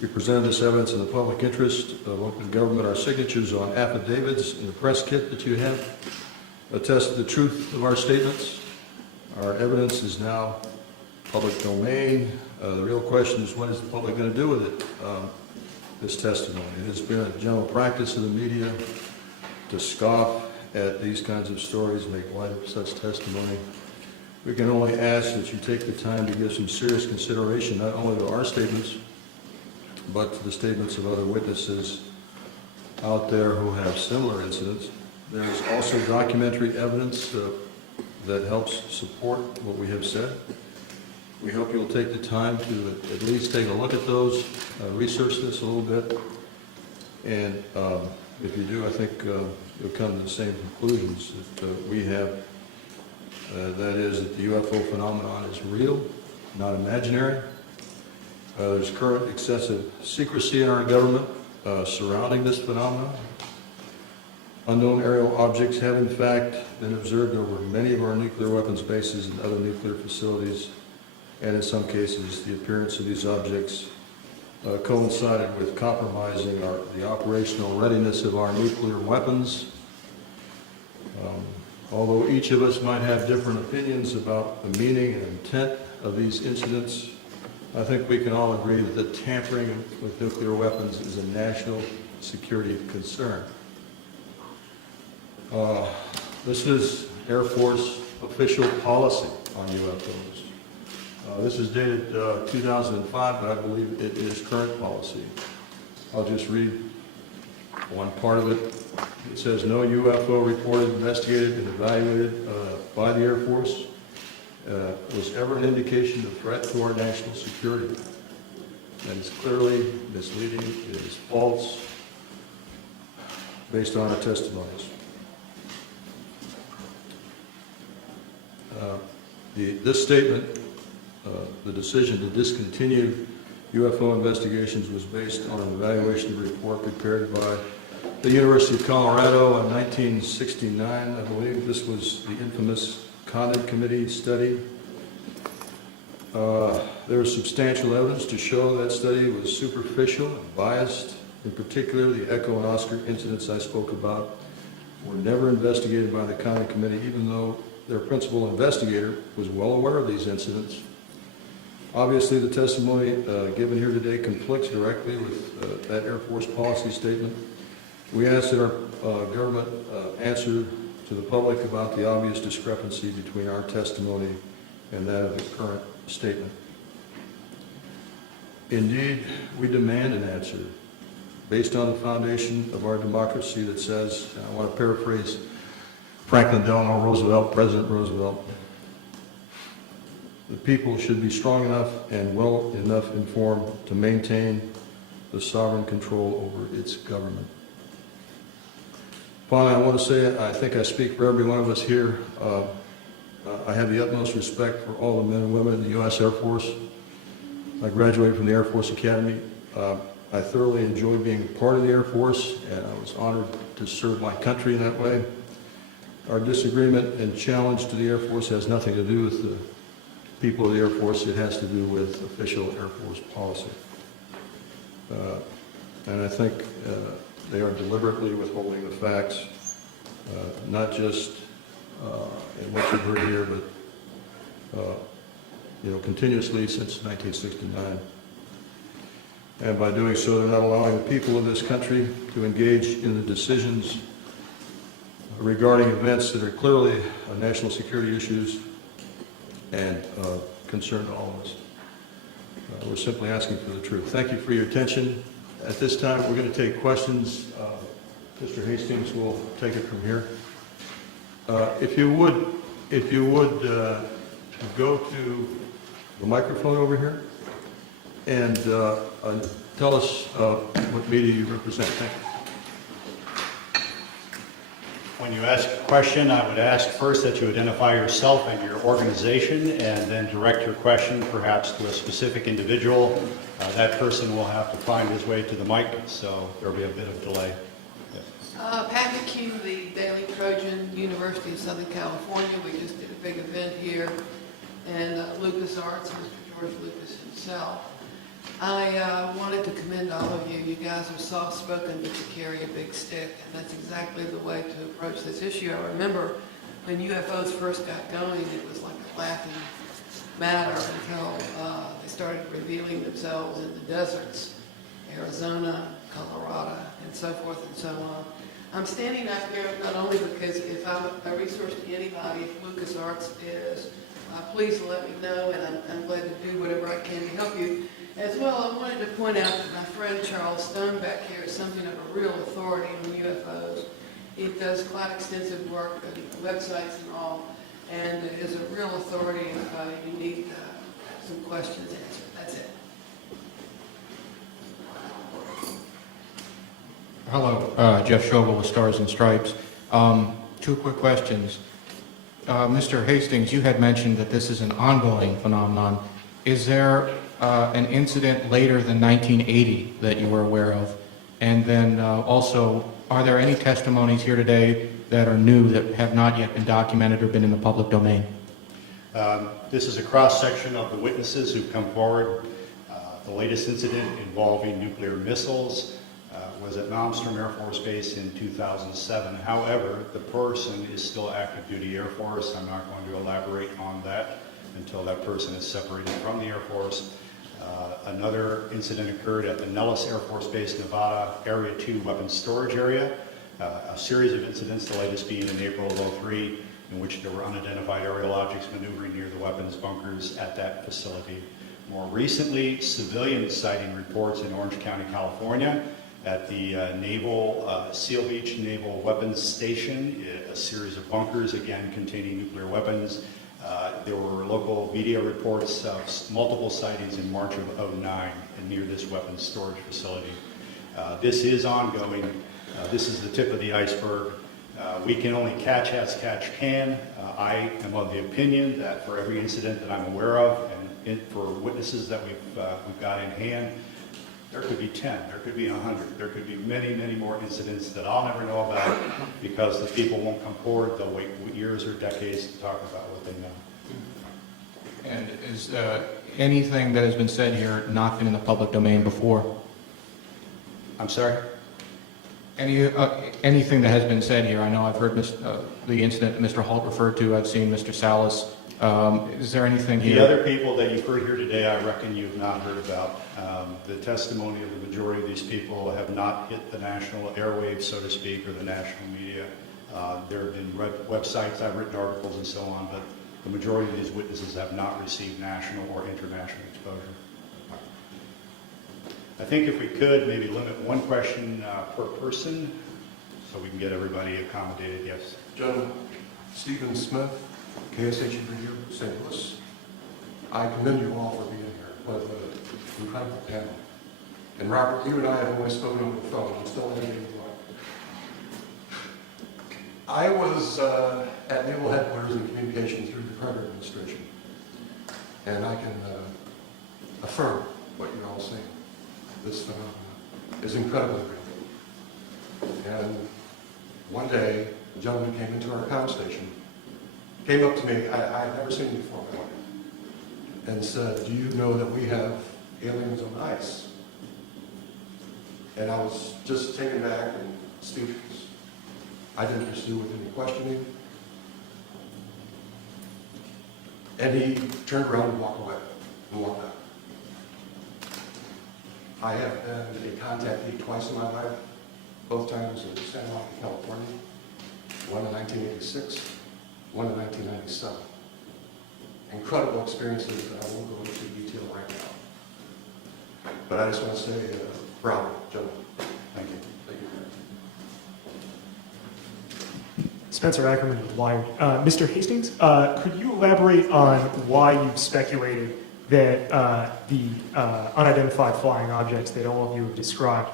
We presented this evidence in the public interest of open government. Our signatures on affidavits in the press kit that you have attest to the truth of our statements. Our evidence is now public domain. The real question is, what is the public going to do with it, this testimony? It has been a general practice of the media to scoff at these kinds of stories, make light of such testimony. We can only ask that you take the time to give some serious consideration, not only to our statements, but to the statements of other witnesses out there who have similar incidents. There is also documentary evidence that helps support what we have said. We hope you'll take the time to at least take a look at those, research this a little bit, and if you do, I think you'll come to the same conclusions that we have. That is that the UFO phenomenon is real, not imaginary. There's current excessive secrecy in our government surrounding this phenomenon. Unknown aerial objects have in fact been observed over many of our nuclear weapons bases and other nuclear facilities, and in some cases the appearance of these objects coincided with compromising the operational readiness of our nuclear weapons. Although each of us might have different opinions about the meaning and intent of these incidents, I think we can all agree that the tampering with nuclear weapons is a national security concern. This is Air Force official policy on UFOs. This is dated 2005, but I believe it is current policy. I'll just read one part of it. It says, no UFO reported, investigated, and evaluated by the Air Force was ever an indication of threat to our national security. That is clearly misleading. It is false based on our testimonies. This statement, the decision to discontinue UFO investigations, was based on an evaluation report prepared by the University of Colorado in 1969, I believe. This was the infamous Condon Committee study. There is substantial evidence to show that study was superficial and biased. In particular, the Echo and Oscar incidents I spoke about were never investigated by the Condon Committee, even though their principal investigator was well aware of these incidents. Obviously, the testimony given here today conflicts directly with that Air Force policy statement. We ask that our government answer to the public about the obvious discrepancy between our testimony and that of the current statement. Indeed, we demand an answer based on the foundation of our democracy that says, and I want to paraphrase Franklin Delano Roosevelt, President Roosevelt, the people should be strong enough and well enough informed to maintain the sovereign control over its government. Finally, I want to say, I think I speak for every one of us here, I have the utmost respect for all the men and women in the U.S. Air Force. I graduated from the Air Force Academy. I thoroughly enjoyed being part of the Air Force, and I was honored to serve my country in that way. Our disagreement and challenge to the Air Force has nothing to do with the people of the Air Force. It has to do with official Air Force policy. And I think they are deliberately withholding the facts, not just in what you've heard here, but continuously since 1969. And by doing so, they're not allowing the people of this country to engage in the decisions regarding events that are clearly national security issues and concern to all of us. We're simply asking for the truth. Thank you for your attention. At this time, we're going to take questions. Mr. Hastings will take it from here. If you would go to the microphone over here and tell us what media you represent. Thank you. When you ask a question, I would ask first that you identify yourself and your organization, and then direct your question perhaps to a specific individual. That person will have to find his way to the mic, so there'll be a bit of delay. Pat McHugh, the Daily Trojan, University of Southern California. We just did a big event here, and Lucas Arts, Mr. George Lucas himself. I wanted to commend all of you. You guys are soft-spoken, but you carry a big stick, and that's exactly the way to approach this issue. I remember when UFOs first got going, it was like a laughing matter until they started revealing themselves in the deserts, Arizona, Colorado, and so forth and so on. I'm standing out here not only because if I'm a resource to anybody, if LucasArts is, please let me know, and I'm glad to do whatever I can to help you. As well, I wanted to point out that my friend Charles Stone back here is something of a real authority on UFOs. He does quite extensive work on websites and all, and is a real authority if you need some questions answered. That's it. Hello, Jeff Schogel with Stars and Stripes. Two quick questions. Mr. Hastings, you had mentioned that this is an ongoing phenomenon. Is there an incident later than 1980 that you were aware of? And then also, are there any testimonies here today that are new that have not yet been documented or been in the public domain? This is a cross-section of the witnesses who've come forward. The latest incident involving nuclear missiles was at Malmstrom Air Force Base in 2007. However, the person is still active duty Air Force. I'm not going to elaborate on that until that person is separated from the Air Force. Another incident occurred at the Nellis Air Force Base, Nevada, Area 2 weapons storage area. A series of incidents, the latest being in April of 2003, in which there were unidentified aerial objects maneuvering near the weapons bunkers at that facility. More recently, civilian sighting reports in Orange County, California, at the Seal Beach Naval Weapons Station, a series of bunkers, again containing nuclear weapons. There were local media reports of multiple sightings in March of 2009 near this weapons storage facility. This is ongoing. This is the tip of the iceberg. We can only catch as catch can. I am of the opinion that for every incident that I'm aware of, and for witnesses that we've got in hand, there could be 10, there could be 100, there could be many, many more incidents that I'll never know about because the people won't come forward. They'll wait years or decades to talk about what they know. And is anything that has been said here not been in the public domain before? I'm sorry? Anything that has been said here, I know I've heard the incident that Mr. Holt referred to, I've seen Mr. Salas. Is there anything here? The other people that you've heard here today, I reckon you've not heard about. The testimony of the majority of these people have not hit the national airwaves, so to speak, or the national media. There have been websites, I've written articles and so on, but the majority of these witnesses have not received national or international exposure. I think if we could, maybe limit one question per person so we can get everybody accommodated. Yes. Gentlemen, Stephen Smith, KSHE Radio, St. Louis. I commend you all for being here. What an incredible panel. And Robert, you and I have always spoken over the phone. I'm still in the I was at Naval Headquarters in communication through the Carter administration. And I can affirm what you're all saying. This phenomenon is incredibly real. And one day, a gentleman came into our comm station, came up to me, I had never seen him before, and said, "Do you know that we have aliens on ice?" And I was just taken back and speechless. I didn't pursue with any questioning. And he turned around and walked away and walked out. I have been a contactee twice in my life, both times in San Juan, California, one in 1986, one in 1997. Incredible experiences that I won't go into detail right now. But I just want to say, bravo, gentlemen. Thank you. Thank you. Spencer Ackerman with Wired. Mr. Hastings, could you elaborate on why you've speculated that the unidentified flying objects that all of you have described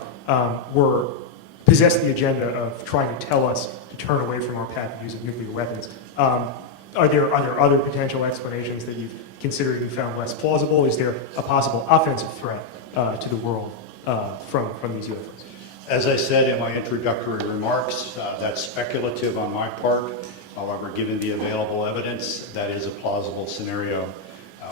possessed the agenda of trying to tell us to turn away from our path of use of nuclear weapons? Are there other potential explanations that you've considered and found less plausible? Is there a possible offensive threat to the world from these UFOs? As I said in my introductory remarks, that's speculative on my part. However, given the available evidence, that is a plausible scenario.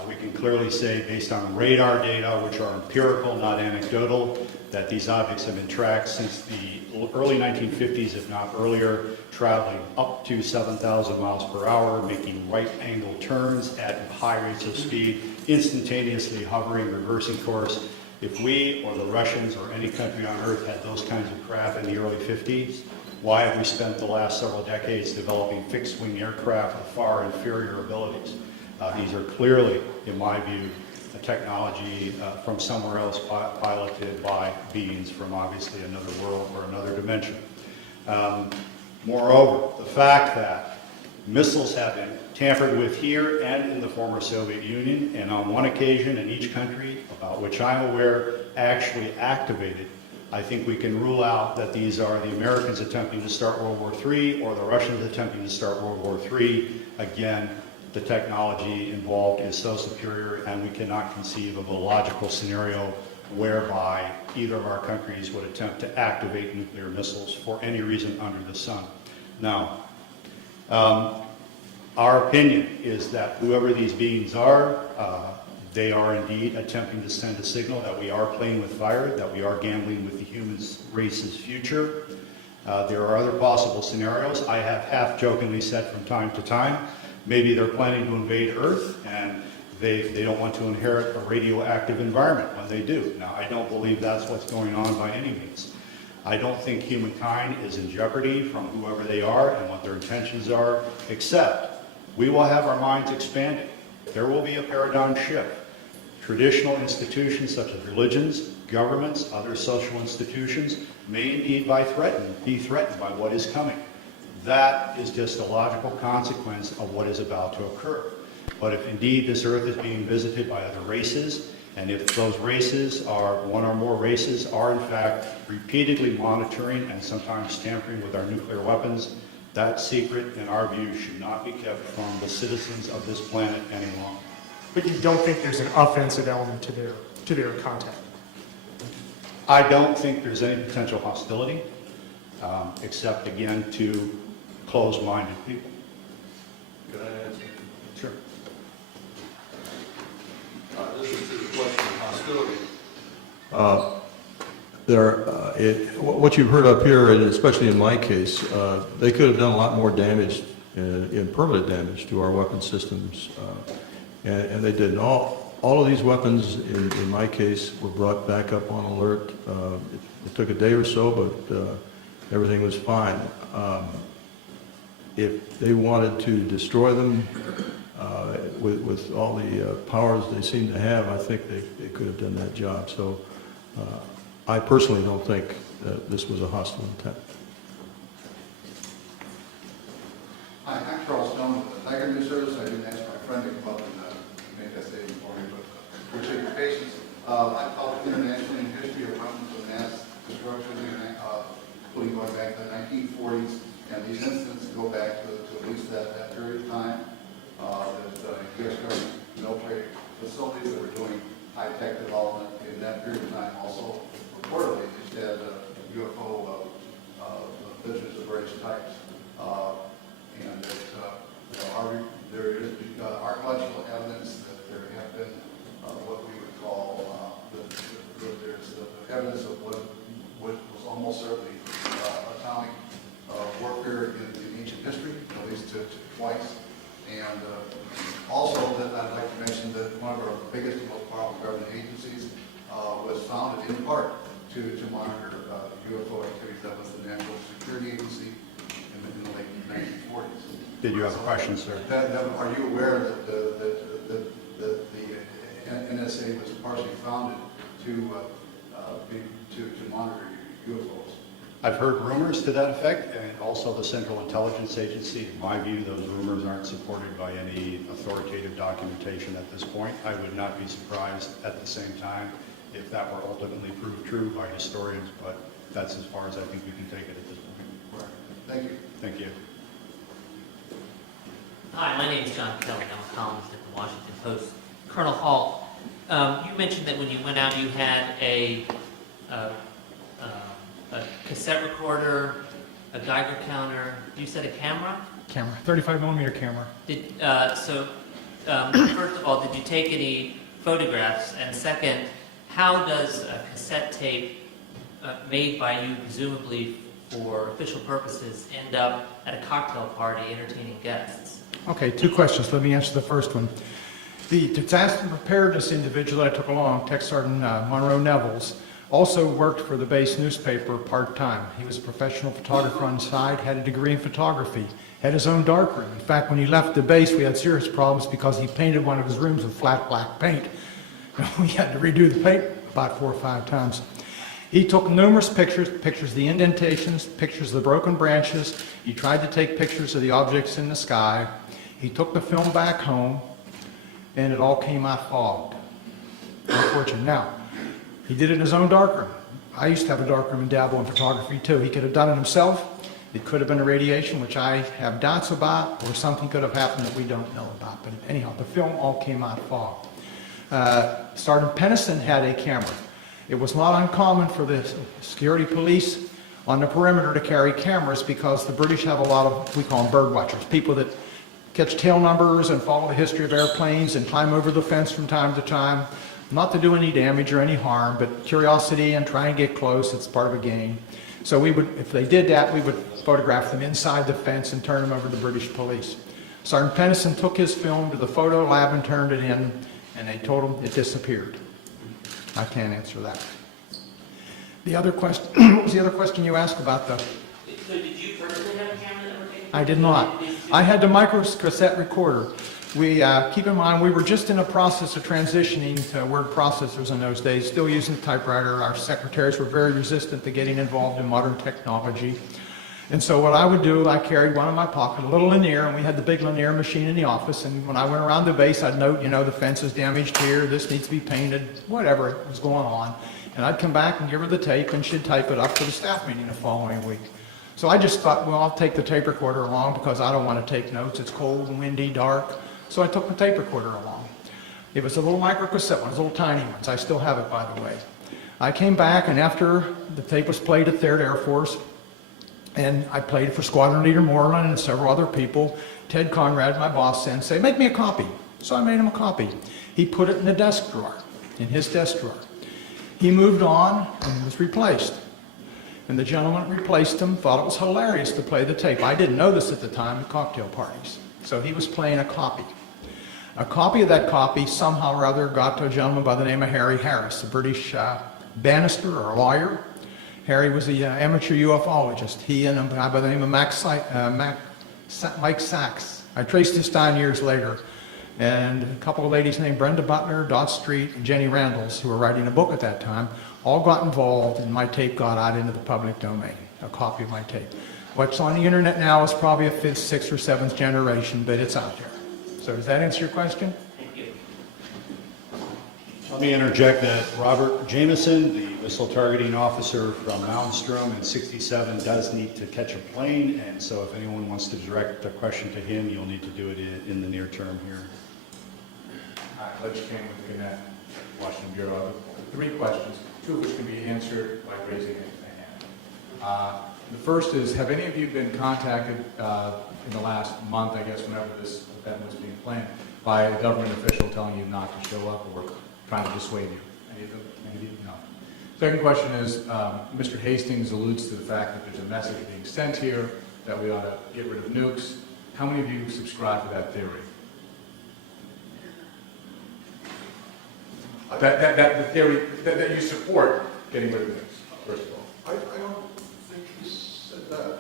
We can clearly say, based on radar data, which are empirical, not anecdotal, that these objects have been tracked since the early 1950s, if not earlier, traveling up to 7,000 miles per hour, making right-angle turns at high rates of speed, instantaneously hovering, reversing course. If we or the Russians or any country on Earth had those kinds of craft in the early 50s, why have we spent the last several decades developing fixed-wing aircraft with far inferior abilities? These are clearly, in my view, a technology from somewhere else piloted by beings from obviously another world or another dimension. Moreover, the fact that missiles have been tampered with here and in the former Soviet Union, and on one occasion in each country, about which I'm aware, actually activated, I think we can rule out that these are the Americans attempting to start World War III or the Russians attempting to start World War III. Again, the technology involved is so superior, and we cannot conceive of a logical scenario whereby either of our countries would attempt to activate nuclear missiles for any reason under the sun. Now, our opinion is that whoever these beings are, they are indeed attempting to send a signal that we are playing with fire, that we are gambling with the human race's future. There are other possible scenarios. I have half-jokingly said from time to time, maybe they're planning to invade Earth, and they don't want to inherit a radioactive environment when they do. Now, I don't believe that's what's going on by any means. I don't think humankind is in jeopardy from whoever they are and what their intentions are, except we will have our minds expanded. There will be a paradigm shift. Traditional institutions such as religions, governments, other social institutions may indeed be threatened by what is coming. That is just a logical consequence of what is about to occur. But if indeed this Earth is being visited by other races, and if those races are, one or more races, are in fact repeatedly monitoring and sometimes tampering with our nuclear weapons, that secret, in our view, should not be kept from the citizens of this planet any longer. But you don't think there's an offensive element to their contact? I don't think there's any potential hostility, except again to closed-minded people. Could I answer? Sure. This is to the question of hostility. What you've heard up here, and especially in my case, they could have done a lot more damage, in permanent damage to our weapon systems, and they didn't. All of these weapons, in my case, were brought back up on alert. It took a day or so, but everything was fine. If they wanted to destroy them with all the powers they seem to have, I think they could have done that job. So I personally don't think that this was a hostile intent. Hi, I'm Charles Stone with the Tiger News Service. I didn't ask my friend to come up and make that statement for me, but appreciate your patience. I've talked internationally in history of weapons of mass destruction, including going back to the 1940s, and these incidents go back to at least that period of time. There's U.S. government military facilities that were doing high-tech development in that period of time. Also, reportedly, they had UFO visitors of various types. And that there is archaeological evidence that there have been what we would call there's the evidence of what was almost certainly atomic warfare in ancient history, at least twice. And also that I'd like to mention that one of our biggest and most powerful government agencies was founded in part to monitor UFO activities. That was the National Security Agency in the late 1940s. Did you have a question, sir? Are you aware that the NSA was partially founded to monitor UFOs? I've heard rumors to that effect, and also the Central Intelligence Agency. In my view, those rumors aren't supported by any authoritative documentation at this point. I would not be surprised at the same time if that were ultimately proved true by historians, but that's as far as I think we can take it at this point. Thank you. Thank you. Hi, my name is John Kelly. I'm a columnist at the Washington Post. Colonel Hall, you mentioned that when you went out you had a cassette recorder, a Geiger counter. You said a camera? Camera, 35 millimeter camera. So First of all, did you take any photographs? And second, how does a cassette tape made by you, presumably for official purposes, end up at a cocktail party entertaining guests? Okay, 2 questions. Let me answer the first one. The disaster preparedness individual that I took along, Tech Sergeant Monroe Nevels, also worked for the base newspaper part-time. He was a professional photographer on the side, had a degree in photography, had his own darkroom. In fact, when he left the base, we had serious problems because he painted one of his rooms with flat black paint. We had to redo the paint about 4 or 5 times. He took numerous pictures of the indentations, pictures of the broken branches. He tried to take pictures of the objects in the sky. He took the film back home, and it all came out fogged. Unfortunately. Now, he did it in his own darkroom. I used to have a darkroom and dabble in photography too. He could have done it himself. It could have been a radiation, which I have doubts about, or something could have happened that we don't know about. But anyhow, the film all came out fogged. Sergeant Pennison had a camera. It was not uncommon for the security police on the perimeter to carry cameras because the British have a lot of, we call them bird watchers, people that catch tail numbers and follow the history of airplanes and climb over the fence from time to time, not to do any damage or any harm, but curiosity and try and get close. It's part of a game. So we would, if they did that, we would photograph them inside the fence and turn them over to the British police. Sergeant Pennison took his film to the photo lab and turned it in, and they told him it disappeared. I can't answer that. The other question, what was the other question you asked about the... So did you personally have a camera that were taking? I did not. I had the micro cassette recorder. We, keep in mind, we were just in a process of transitioning to word processors in those days, still using the typewriter. Our secretaries were very resistant to getting involved in modern technology. And so what I would do, I carried one in my pocket, a little linear, and we had the big linear machine in the office. And when I went around the base, I'd note, you know, the fence is damaged here, this needs to be painted, whatever was going on. And I'd come back and give her the tape, and she'd type it up for the staff meeting the following week. So I just thought, well, I'll take the tape recorder along because I don't want to take notes. It's cold and windy, dark. So I took the tape recorder along. It was a little micro cassette one, little tiny ones. I still have it, by the way. I came back, and after the tape was played at 3rd Air Force, and I played it for Squadron Leader Moreland and several other people, Ted Conrad, my boss, said, say, make me a copy. So I made him a copy. He put it in the desk drawer, in his desk drawer. He moved on and was replaced. And the gentleman that replaced him thought it was hilarious to play the tape. I didn't know this at the time at cocktail parties. So he was playing a copy. A copy of that copy somehow or other got to a gentleman by the name of Harry Harris, a British barrister or lawyer. Harry was an amateur ufologist. He and a guy by the name of Mike Sachs. I traced this down years later. And a couple of ladies named Brenda Butler, Dot Street, and Jenny Randalls, who were writing a book at that time, all got involved, and my tape got out into the public domain, a copy of my tape. What's on the internet now is probably a 5th, 6th, or 7th generation, but it's out there. So does that answer your question? Thank you. Let me interject that Robert Jameson, the missile targeting officer from Malmstrom in 67, does need to catch a plane, and so if anyone wants to direct a question to him, you'll need to do it in the near term here. Let's King with Connect, Washington Bureau. 3 questions, 2 of which can be answered by raising a hand. The first is, have any of you been contacted in the last month, I guess, whenever this event was being planned, by a government official telling you not to show up or trying to dissuade you? Any of them? Any of you? No. Second question is, Mr. Hastings alludes to the fact that there's a message being sent here that we ought to get rid of nukes. How many of you subscribe to that theory? The theory that you support getting rid of nukes, first of all. I don't think he said that.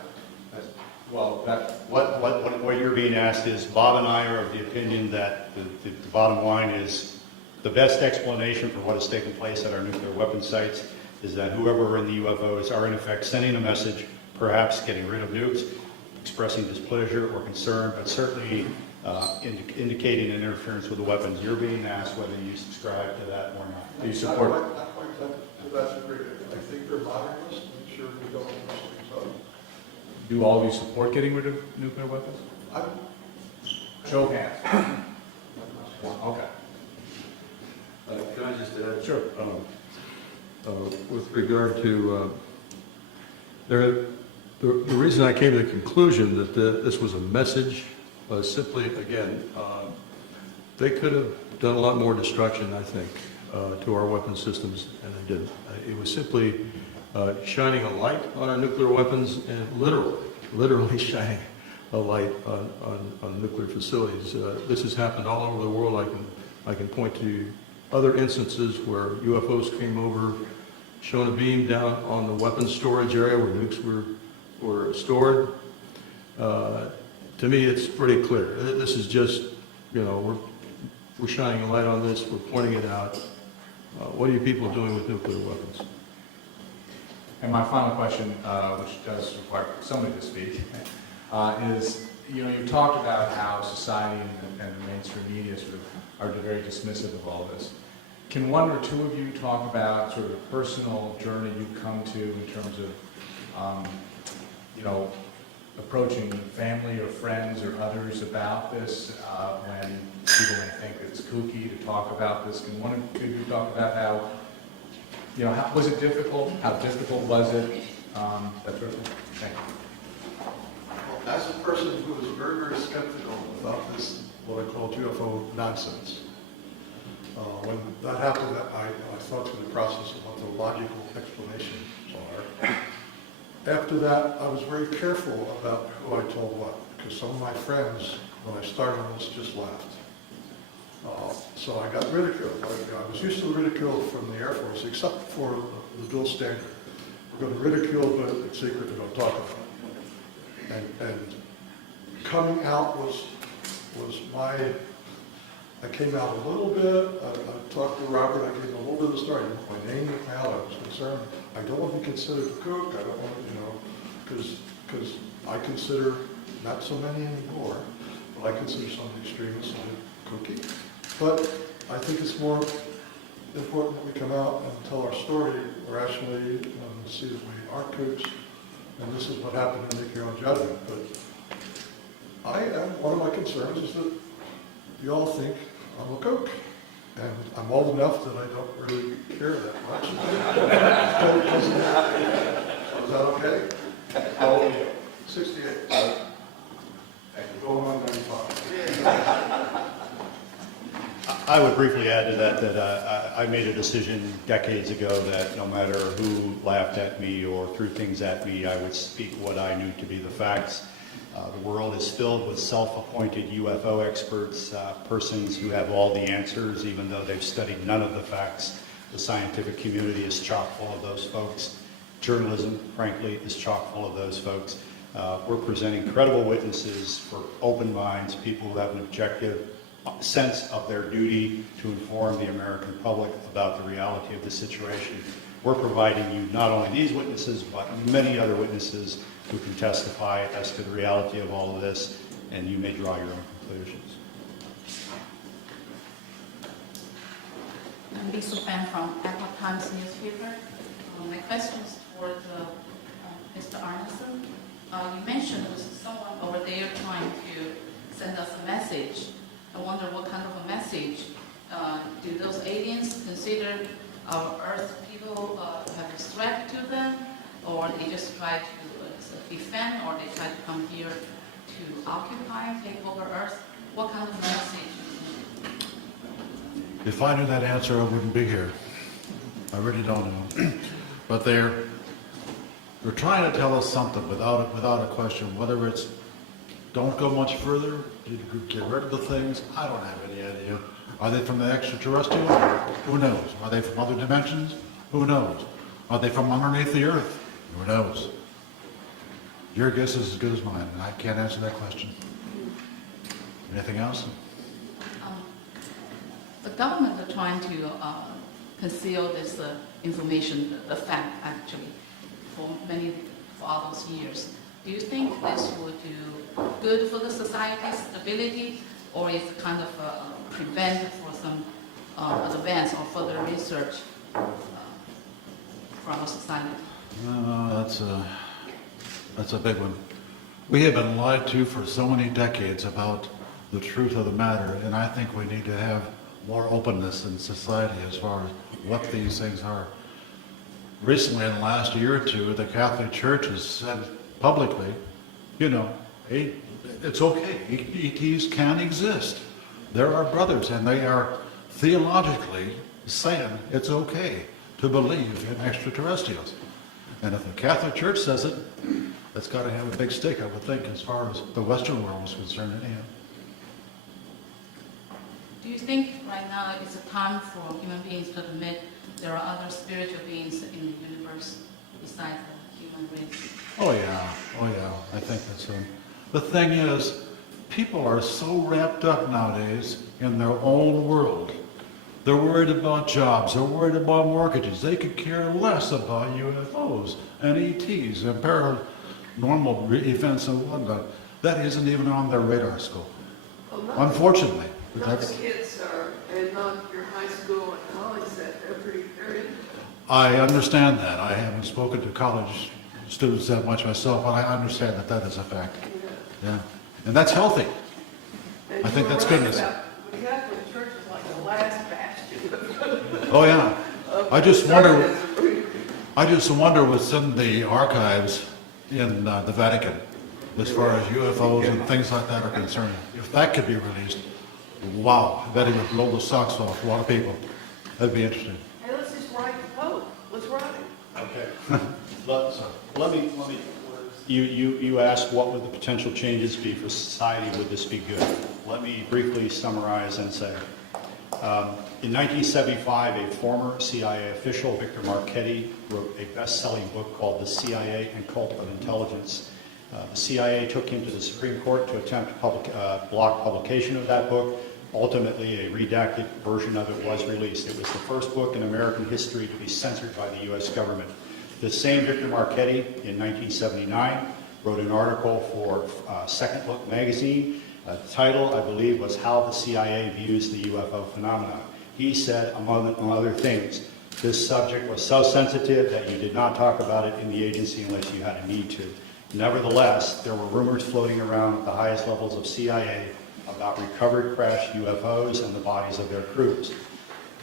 Well, that What you're being asked is, Bob and I are of the opinion that the bottom line is the best explanation for what has taken place at our nuclear weapon sites is that whoever in the UFOs are in effect sending a message, perhaps getting rid of nukes, expressing displeasure or concern, but certainly indicating an interference with the weapons. You're being asked whether you subscribe to that or not. do you support? Not quite to that degree. I think they're modernists. I'm sure we don't understand. So, Do all of you support getting rid of nuclear weapons? Show of hands. Okay. Can I just add? Sure. With regard to, the reason I came to the conclusion that this was a message was simply, again, They could have done a lot more destruction, I think, to our weapon systems, and they didn't. It was simply shining a light on our nuclear weapons and literally shining a light on nuclear facilities. This has happened all over the world. I can point to other instances where UFOs came over, shone a beam down on the weapons storage area where nukes were stored. To me, it's pretty clear. This is just, we're shining a light on this, we're pointing it out. What are you people doing with nuclear weapons? And my final question, which does require somebody to speak, is, you talked about how society and the mainstream media sort of are very dismissive of all this. Can one or two of you talk about sort of a personal journey you've come to in terms of, approaching family or friends or others about this when people may think it's kooky to talk about this? Can one or two of you talk about how, how was it difficult? How difficult was it? That sort of thing. Thank you. As a person who was very, very skeptical about this, what I call UFO nonsense, when that happened, I thought through the process of what the logical explanations are. After that, I was very careful about who I told what, because some of my friends, when I started on this, just laughed. So I got ridiculed. I was used to the ridicule from the Air Force, except for the dual standard. We're going to ridicule, but it's secret, we don't talk about it. And coming out was I came out a little bit. I talked to Robert. I gave him a little bit of the story. My name went out. I was concerned. I don't want to be considered a kook. I don't want to, because I consider not so many anymore, but I consider some of the extremists kooky. But I think it's more important that we come out and tell our story rationally and see that we aren't kooks. And this is what happened, and make your own judgment. But one of my concerns is that you all think I'm a kook. And I'm old enough that I don't really care that much. Is that okay? How old are you? 68. Thank you. Going on 95. I would briefly add to that I made a decision decades ago that no matter who laughed at me or threw things at me, I would speak what I knew to be the facts. The world is filled with self-appointed UFO experts, persons who have all the answers, even though they've studied none of the facts. The scientific community is chock full of those folks. Journalism, frankly, is chock full of those folks. We're presenting credible witnesses for open minds, people who have an objective sense of their duty to inform the American public about the reality of the situation. We're providing you not only these witnesses, but many other witnesses who can testify as to the reality of all of this, and you may draw your own conclusions. I'm Lisa Fan from Echo Times newspaper. My question is toward Mr. Arneson. You mentioned there was someone over there trying to send us a message. I wonder what kind of a message. Do those aliens consider our Earth people have a threat to them, or they just try to defend, or they try to come here to occupy, take over Earth? What kind of message? If I knew that answer, I wouldn't be here. I really don't know. But they're trying to tell us something without a question. Whether it's don't go much further, get rid of the things, I don't have any idea. Are they from the extraterrestrial? Who knows? Are they from other dimensions? Who knows? Are they from underneath the Earth? Who knows? Your guess is as good as mine, and I can't answer that question. Anything else? The government are trying to conceal this information, the fact actually, for all those years. Do you think this would do good for the society's stability, or is it kind of prevent for some advance or further research from our society? That's a big one. We have been lied to for so many decades about the truth of the matter, and I think we need to have more openness in society as far as what these things are. Recently, in the last year or two, the Catholic Church has said publicly, it's okay, ETs can exist. They're our brothers, and they are theologically saying it's okay to believe in extraterrestrials. And if the Catholic Church says it, that's got to have a big stick, I would think, as far as the Western world is concerned anyhow. Do you think right now is a time for human beings to admit there are other spiritual beings in the universe besides the human race? Oh yeah, I think that's it. The thing is, people are so wrapped up nowadays in their own world. They're worried about jobs, they're worried about mortgages. They could care less about UFOs and ETs and paranormal events and whatnot. That isn't even on their radar scope, unfortunately. Not the kids are, and not your high school and college set, they're in. I understand that. I haven't spoken to college students that much myself, but I understand that that is a fact. Yeah. And that's healthy. And I think that's good. goodness. The Catholic Church is like the last bastion. Oh yeah. I just wonder what's in the archives in the Vatican as far as UFOs and things like that are concerned. If that could be released, wow, I bet it would blow the socks off a lot of people. That'd be interesting. Hey, let's just write the Pope. Let's write it. Okay. Let me, you asked what would the potential changes be for society, would this be good? Let me briefly summarize and say, in 1975, a former CIA official, Victor Marchetti, wrote a best-selling book called The CIA and Cult of Intelligence. The CIA took him to the Supreme Court to attempt block publication of that book. Ultimately, a redacted version of it was released. It was the first book in American history to be censored by the U.S. government. The same Victor Marchetti, in 1979, wrote an article for Second Look magazine. The title, I believe, was How the CIA Views the UFO Phenomenon. He said, among other things, this subject was so sensitive that you did not talk about it in the agency unless you had a need to. Nevertheless, there were rumors floating around at the highest levels of CIA about recovered crashed UFOs and the bodies of their crews.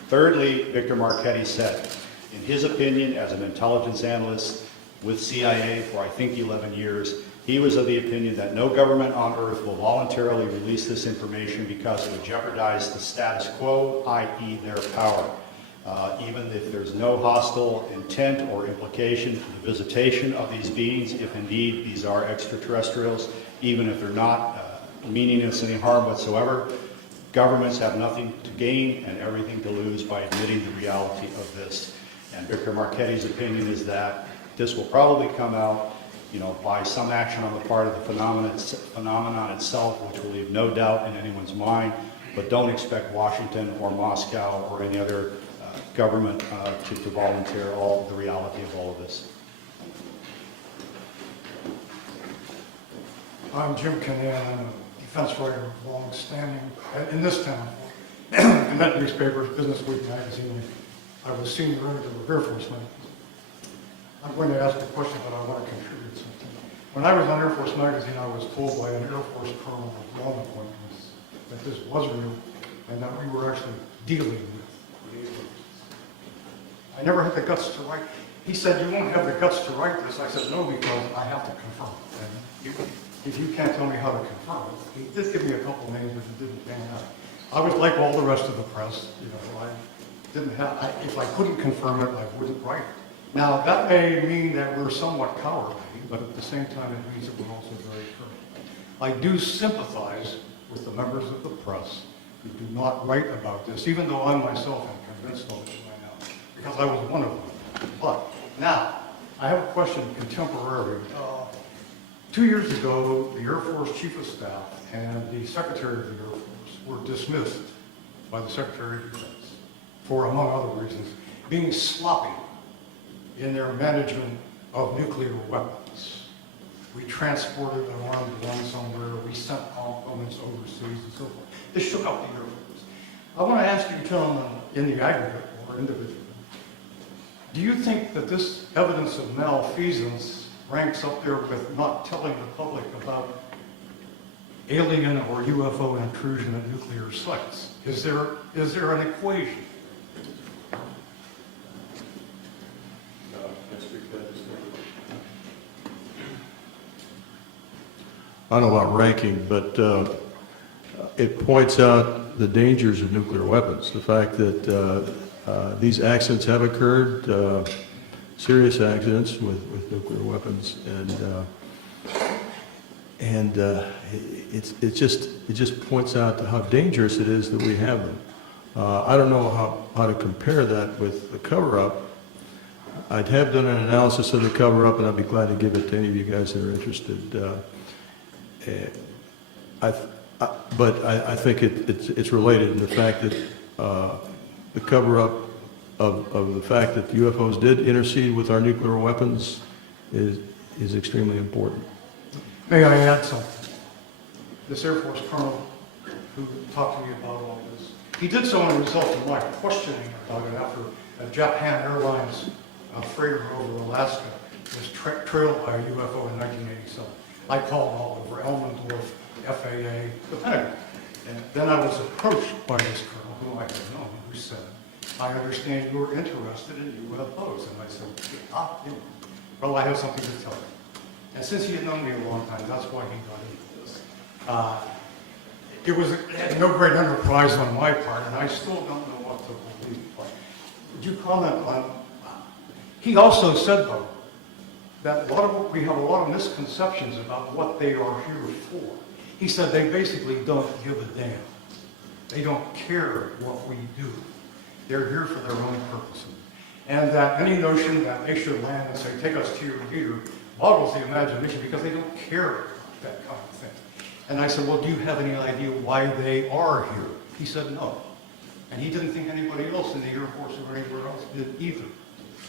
Thirdly, Victor Marchetti said, in his opinion, as an intelligence analyst with CIA for I think 11 years, he was of the opinion that no government on earth will voluntarily release this information because it would jeopardize the status quo, i.e. their power. Even if there's no hostile intent or implication to the visitation of these beings, if indeed these are extraterrestrials, even if they're not meaning us any harm whatsoever, governments have nothing to gain and everything to lose by admitting the reality of this. And Victor Marchetti's opinion is that this will probably come out, by some action on the part of the phenomenon itself, which will leave no doubt in anyone's mind, but don't expect Washington or Moscow or any other government to volunteer all the reality of all of this. I'm Jim Kinnear. I'm a defense writer, long-standing in this town. In that newspaper, Business Week magazine, I was senior editor of Air Force magazine. I'm going to ask a question, but I want to contribute something. When I was on Air Force magazine, I was told by an Air Force colonel of law appointments that this was real and that we were actually dealing with aliens. I never had the guts to write. He said, you won't have the guts to write this. I said, no, because I have to confirm it. And if you can't tell me how to confirm it, he did give me a couple names, but it didn't pan out. I was like all the rest of the press. If I couldn't confirm it, I wouldn't write it. Now, that may mean that we're somewhat cowardly, but at the same time, it means that we're also very careful. I do sympathize with the members of the press who do not write about this, even though I myself am convinced of it by now, because I was one of them. But now, I have a question contemporary. 2 years ago, the Air Force Chief of Staff and the Secretary of the Air Force were dismissed by the Secretary of Defense for, among other reasons, being sloppy in their management of nuclear weapons. We transported an armed one somewhere, we sent components overseas and so forth. This shook up the Air Force. I want to ask you, gentlemen, in the aggregate or individually, do you think that this evidence of malfeasance ranks up there with not telling the public about alien or UFO intrusion at nuclear sites? Is there an equation? I don't know about ranking, but it points out the dangers of nuclear weapons, the fact that these accidents have occurred, serious accidents with nuclear weapons, and it just points out to how dangerous it is that we have them. I don't know how to compare that with the cover-up. I'd have done an analysis of the cover-up, and I'd be glad to give it to any of you guys that are interested. But I think it's related in the fact that the cover-up of the fact that UFOs did intercede with our nuclear weapons is extremely important. May I add something? This Air Force colonel who talked to me about all this, he did so as a result of my questioning about it after a Japan Airlines freighter over Alaska was trailed by a UFO in 1987. I called all over Elmendorf, the FAA, the Pentagon. And then I was approached by this colonel who I had known, who said, I understand you were interested in UFOs. And I said, yeah, well, I have something to tell you. And since he had known me a long time, that's why he got into this. It had no great enterprise on my part, and I still don't know what to believe. But would you comment on? He also said, though, that we have a lot of misconceptions about what they are here for. He said they basically don't give a damn. They don't care what we do. They're here for their own purposes. And that any notion that they should land and say, take us to your leader, boggles the imagination because they don't care about that kind of thing. And I said, well, do you have any idea why they are here? He said, no. And he didn't think anybody else in the Air Force or anywhere else did either.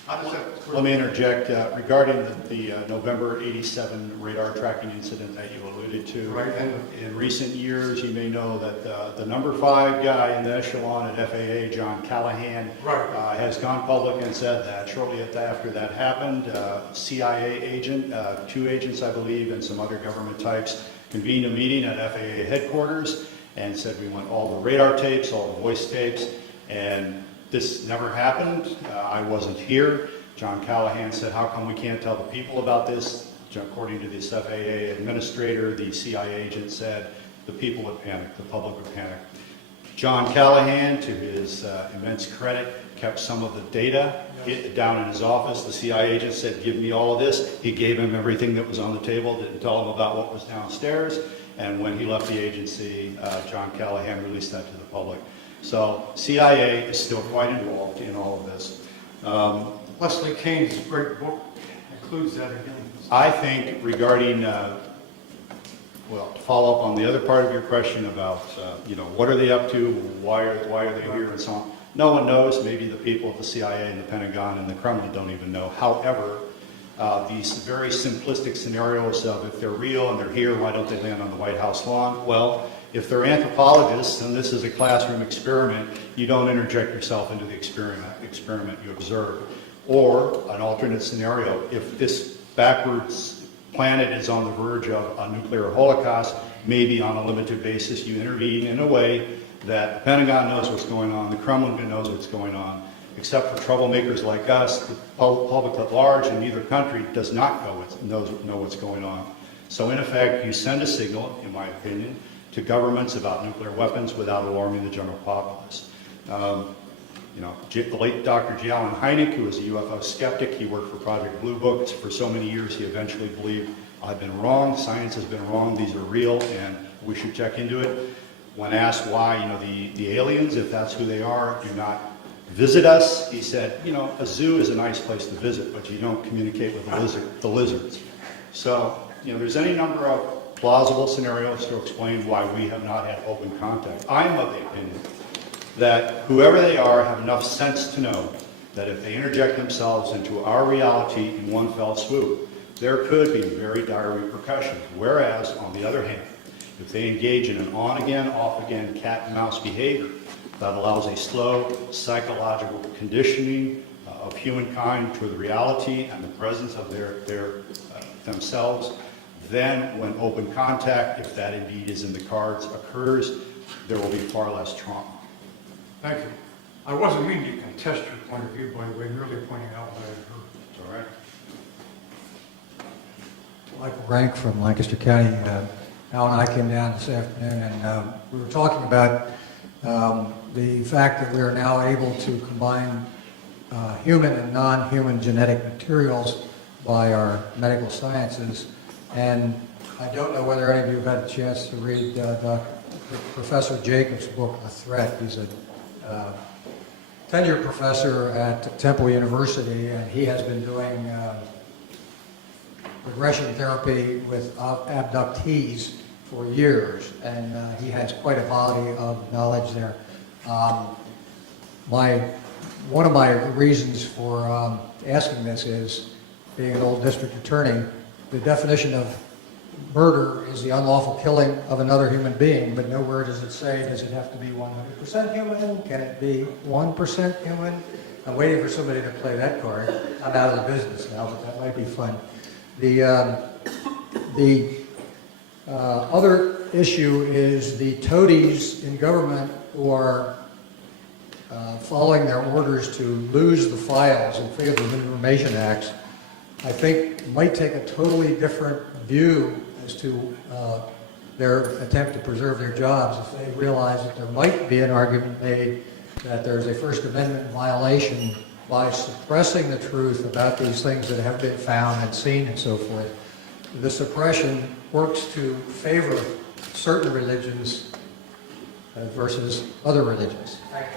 How does that? Let me interject regarding the November 87 radar tracking incident that you alluded to. Right. In recent years, you may know that the number 5 guy in the echelon at FAA, John Callahan, has gone public and said that shortly after that happened, CIA agent, 2 agents, I believe, and some other government types convened a meeting at FAA headquarters and said we want all the radar tapes, all the voice tapes, and this never happened. I wasn't here. John Callahan said, how come we can't tell the people about this? According to this FAA administrator, the CIA agent said the people would panic, the public would panic. John Callahan, to his immense credit, kept some of the data down in his office. The CIA agent said, give me all of this. He gave him everything that was on the table, didn't tell him about what was downstairs. And when he left the agency, John Callahan released that to the public. So CIA is still quite involved in all of this. Leslie Kane's great book includes that again. I think regarding, well, to follow up on the other part of your question about, what are they up to, why are they here, and so on. No one knows. Maybe the people at the CIA and the Pentagon and the Kremlin don't even know. However, these very simplistic scenarios of if they're real and they're here, why don't they land on the White House lawn? Well, if they're anthropologists and this is a classroom experiment, you don't interject yourself into the experiment you observe. Or an alternate scenario, if this backwards planet is on the verge of a nuclear holocaust, maybe on a limited basis you intervene in a way that the Pentagon knows what's going on, the Kremlin knows what's going on, except for troublemakers like us, the public at large in either country does not know what's going on. So in effect, you send a signal, in my opinion, to governments about nuclear weapons without alarming the general populace. The late Dr. G. Allen Hynek, who was a UFO skeptic, he worked for Project Blue Book. For so many years, he eventually believed, I've been wrong, science has been wrong, these are real, and we should check into it. When asked why, the aliens, if that's who they are, do not visit us, he said, a zoo is a nice place to visit, but you don't communicate with the lizards. So, there's any number of plausible scenarios to explain why we have not had open contact. I'm of the opinion that whoever they are have enough sense to know that if they interject themselves into our reality in one fell swoop, there could be very dire repercussions. Whereas, on the other hand, if they engage in an on-again, off-again cat-and-mouse behavior that allows a slow psychological conditioning of humankind to the reality and the presence of themselves, then when open contact, if that indeed is in the cards, occurs, there will be far less trauma. Thank you. I wasn't meaning to contest your point of view, by the way, merely pointing out what I had heard. It's all right. Michael Rank from Lancaster County. Al and I came down this afternoon, and we were talking about the fact that we are now able to combine human and non-human genetic materials by our medical sciences. And I don't know whether any of you have had a chance to read Professor Jacobs' book, The Threat. He's a tenured professor at Temple University, and he has been doing regression therapy with abductees for years, and he has quite a body of knowledge there. One of my reasons for asking this is, being an old district attorney, the definition of murder is the unlawful killing of another human being, but nowhere does it say, does it have to be 100% human? Can it be 1% human? I'm waiting for somebody to play that card. I'm out of the business now, but that might be fun. The other issue is the toadies in government who are following their orders to lose the files in Freedom of Information Acts, I think might take a totally different view as to their attempt to preserve their jobs if they realize that there might be an argument made that there's a First Amendment violation by suppressing the truth about these things that have been found and seen and so forth. The suppression works to favor certain religions versus other religions. Thank you.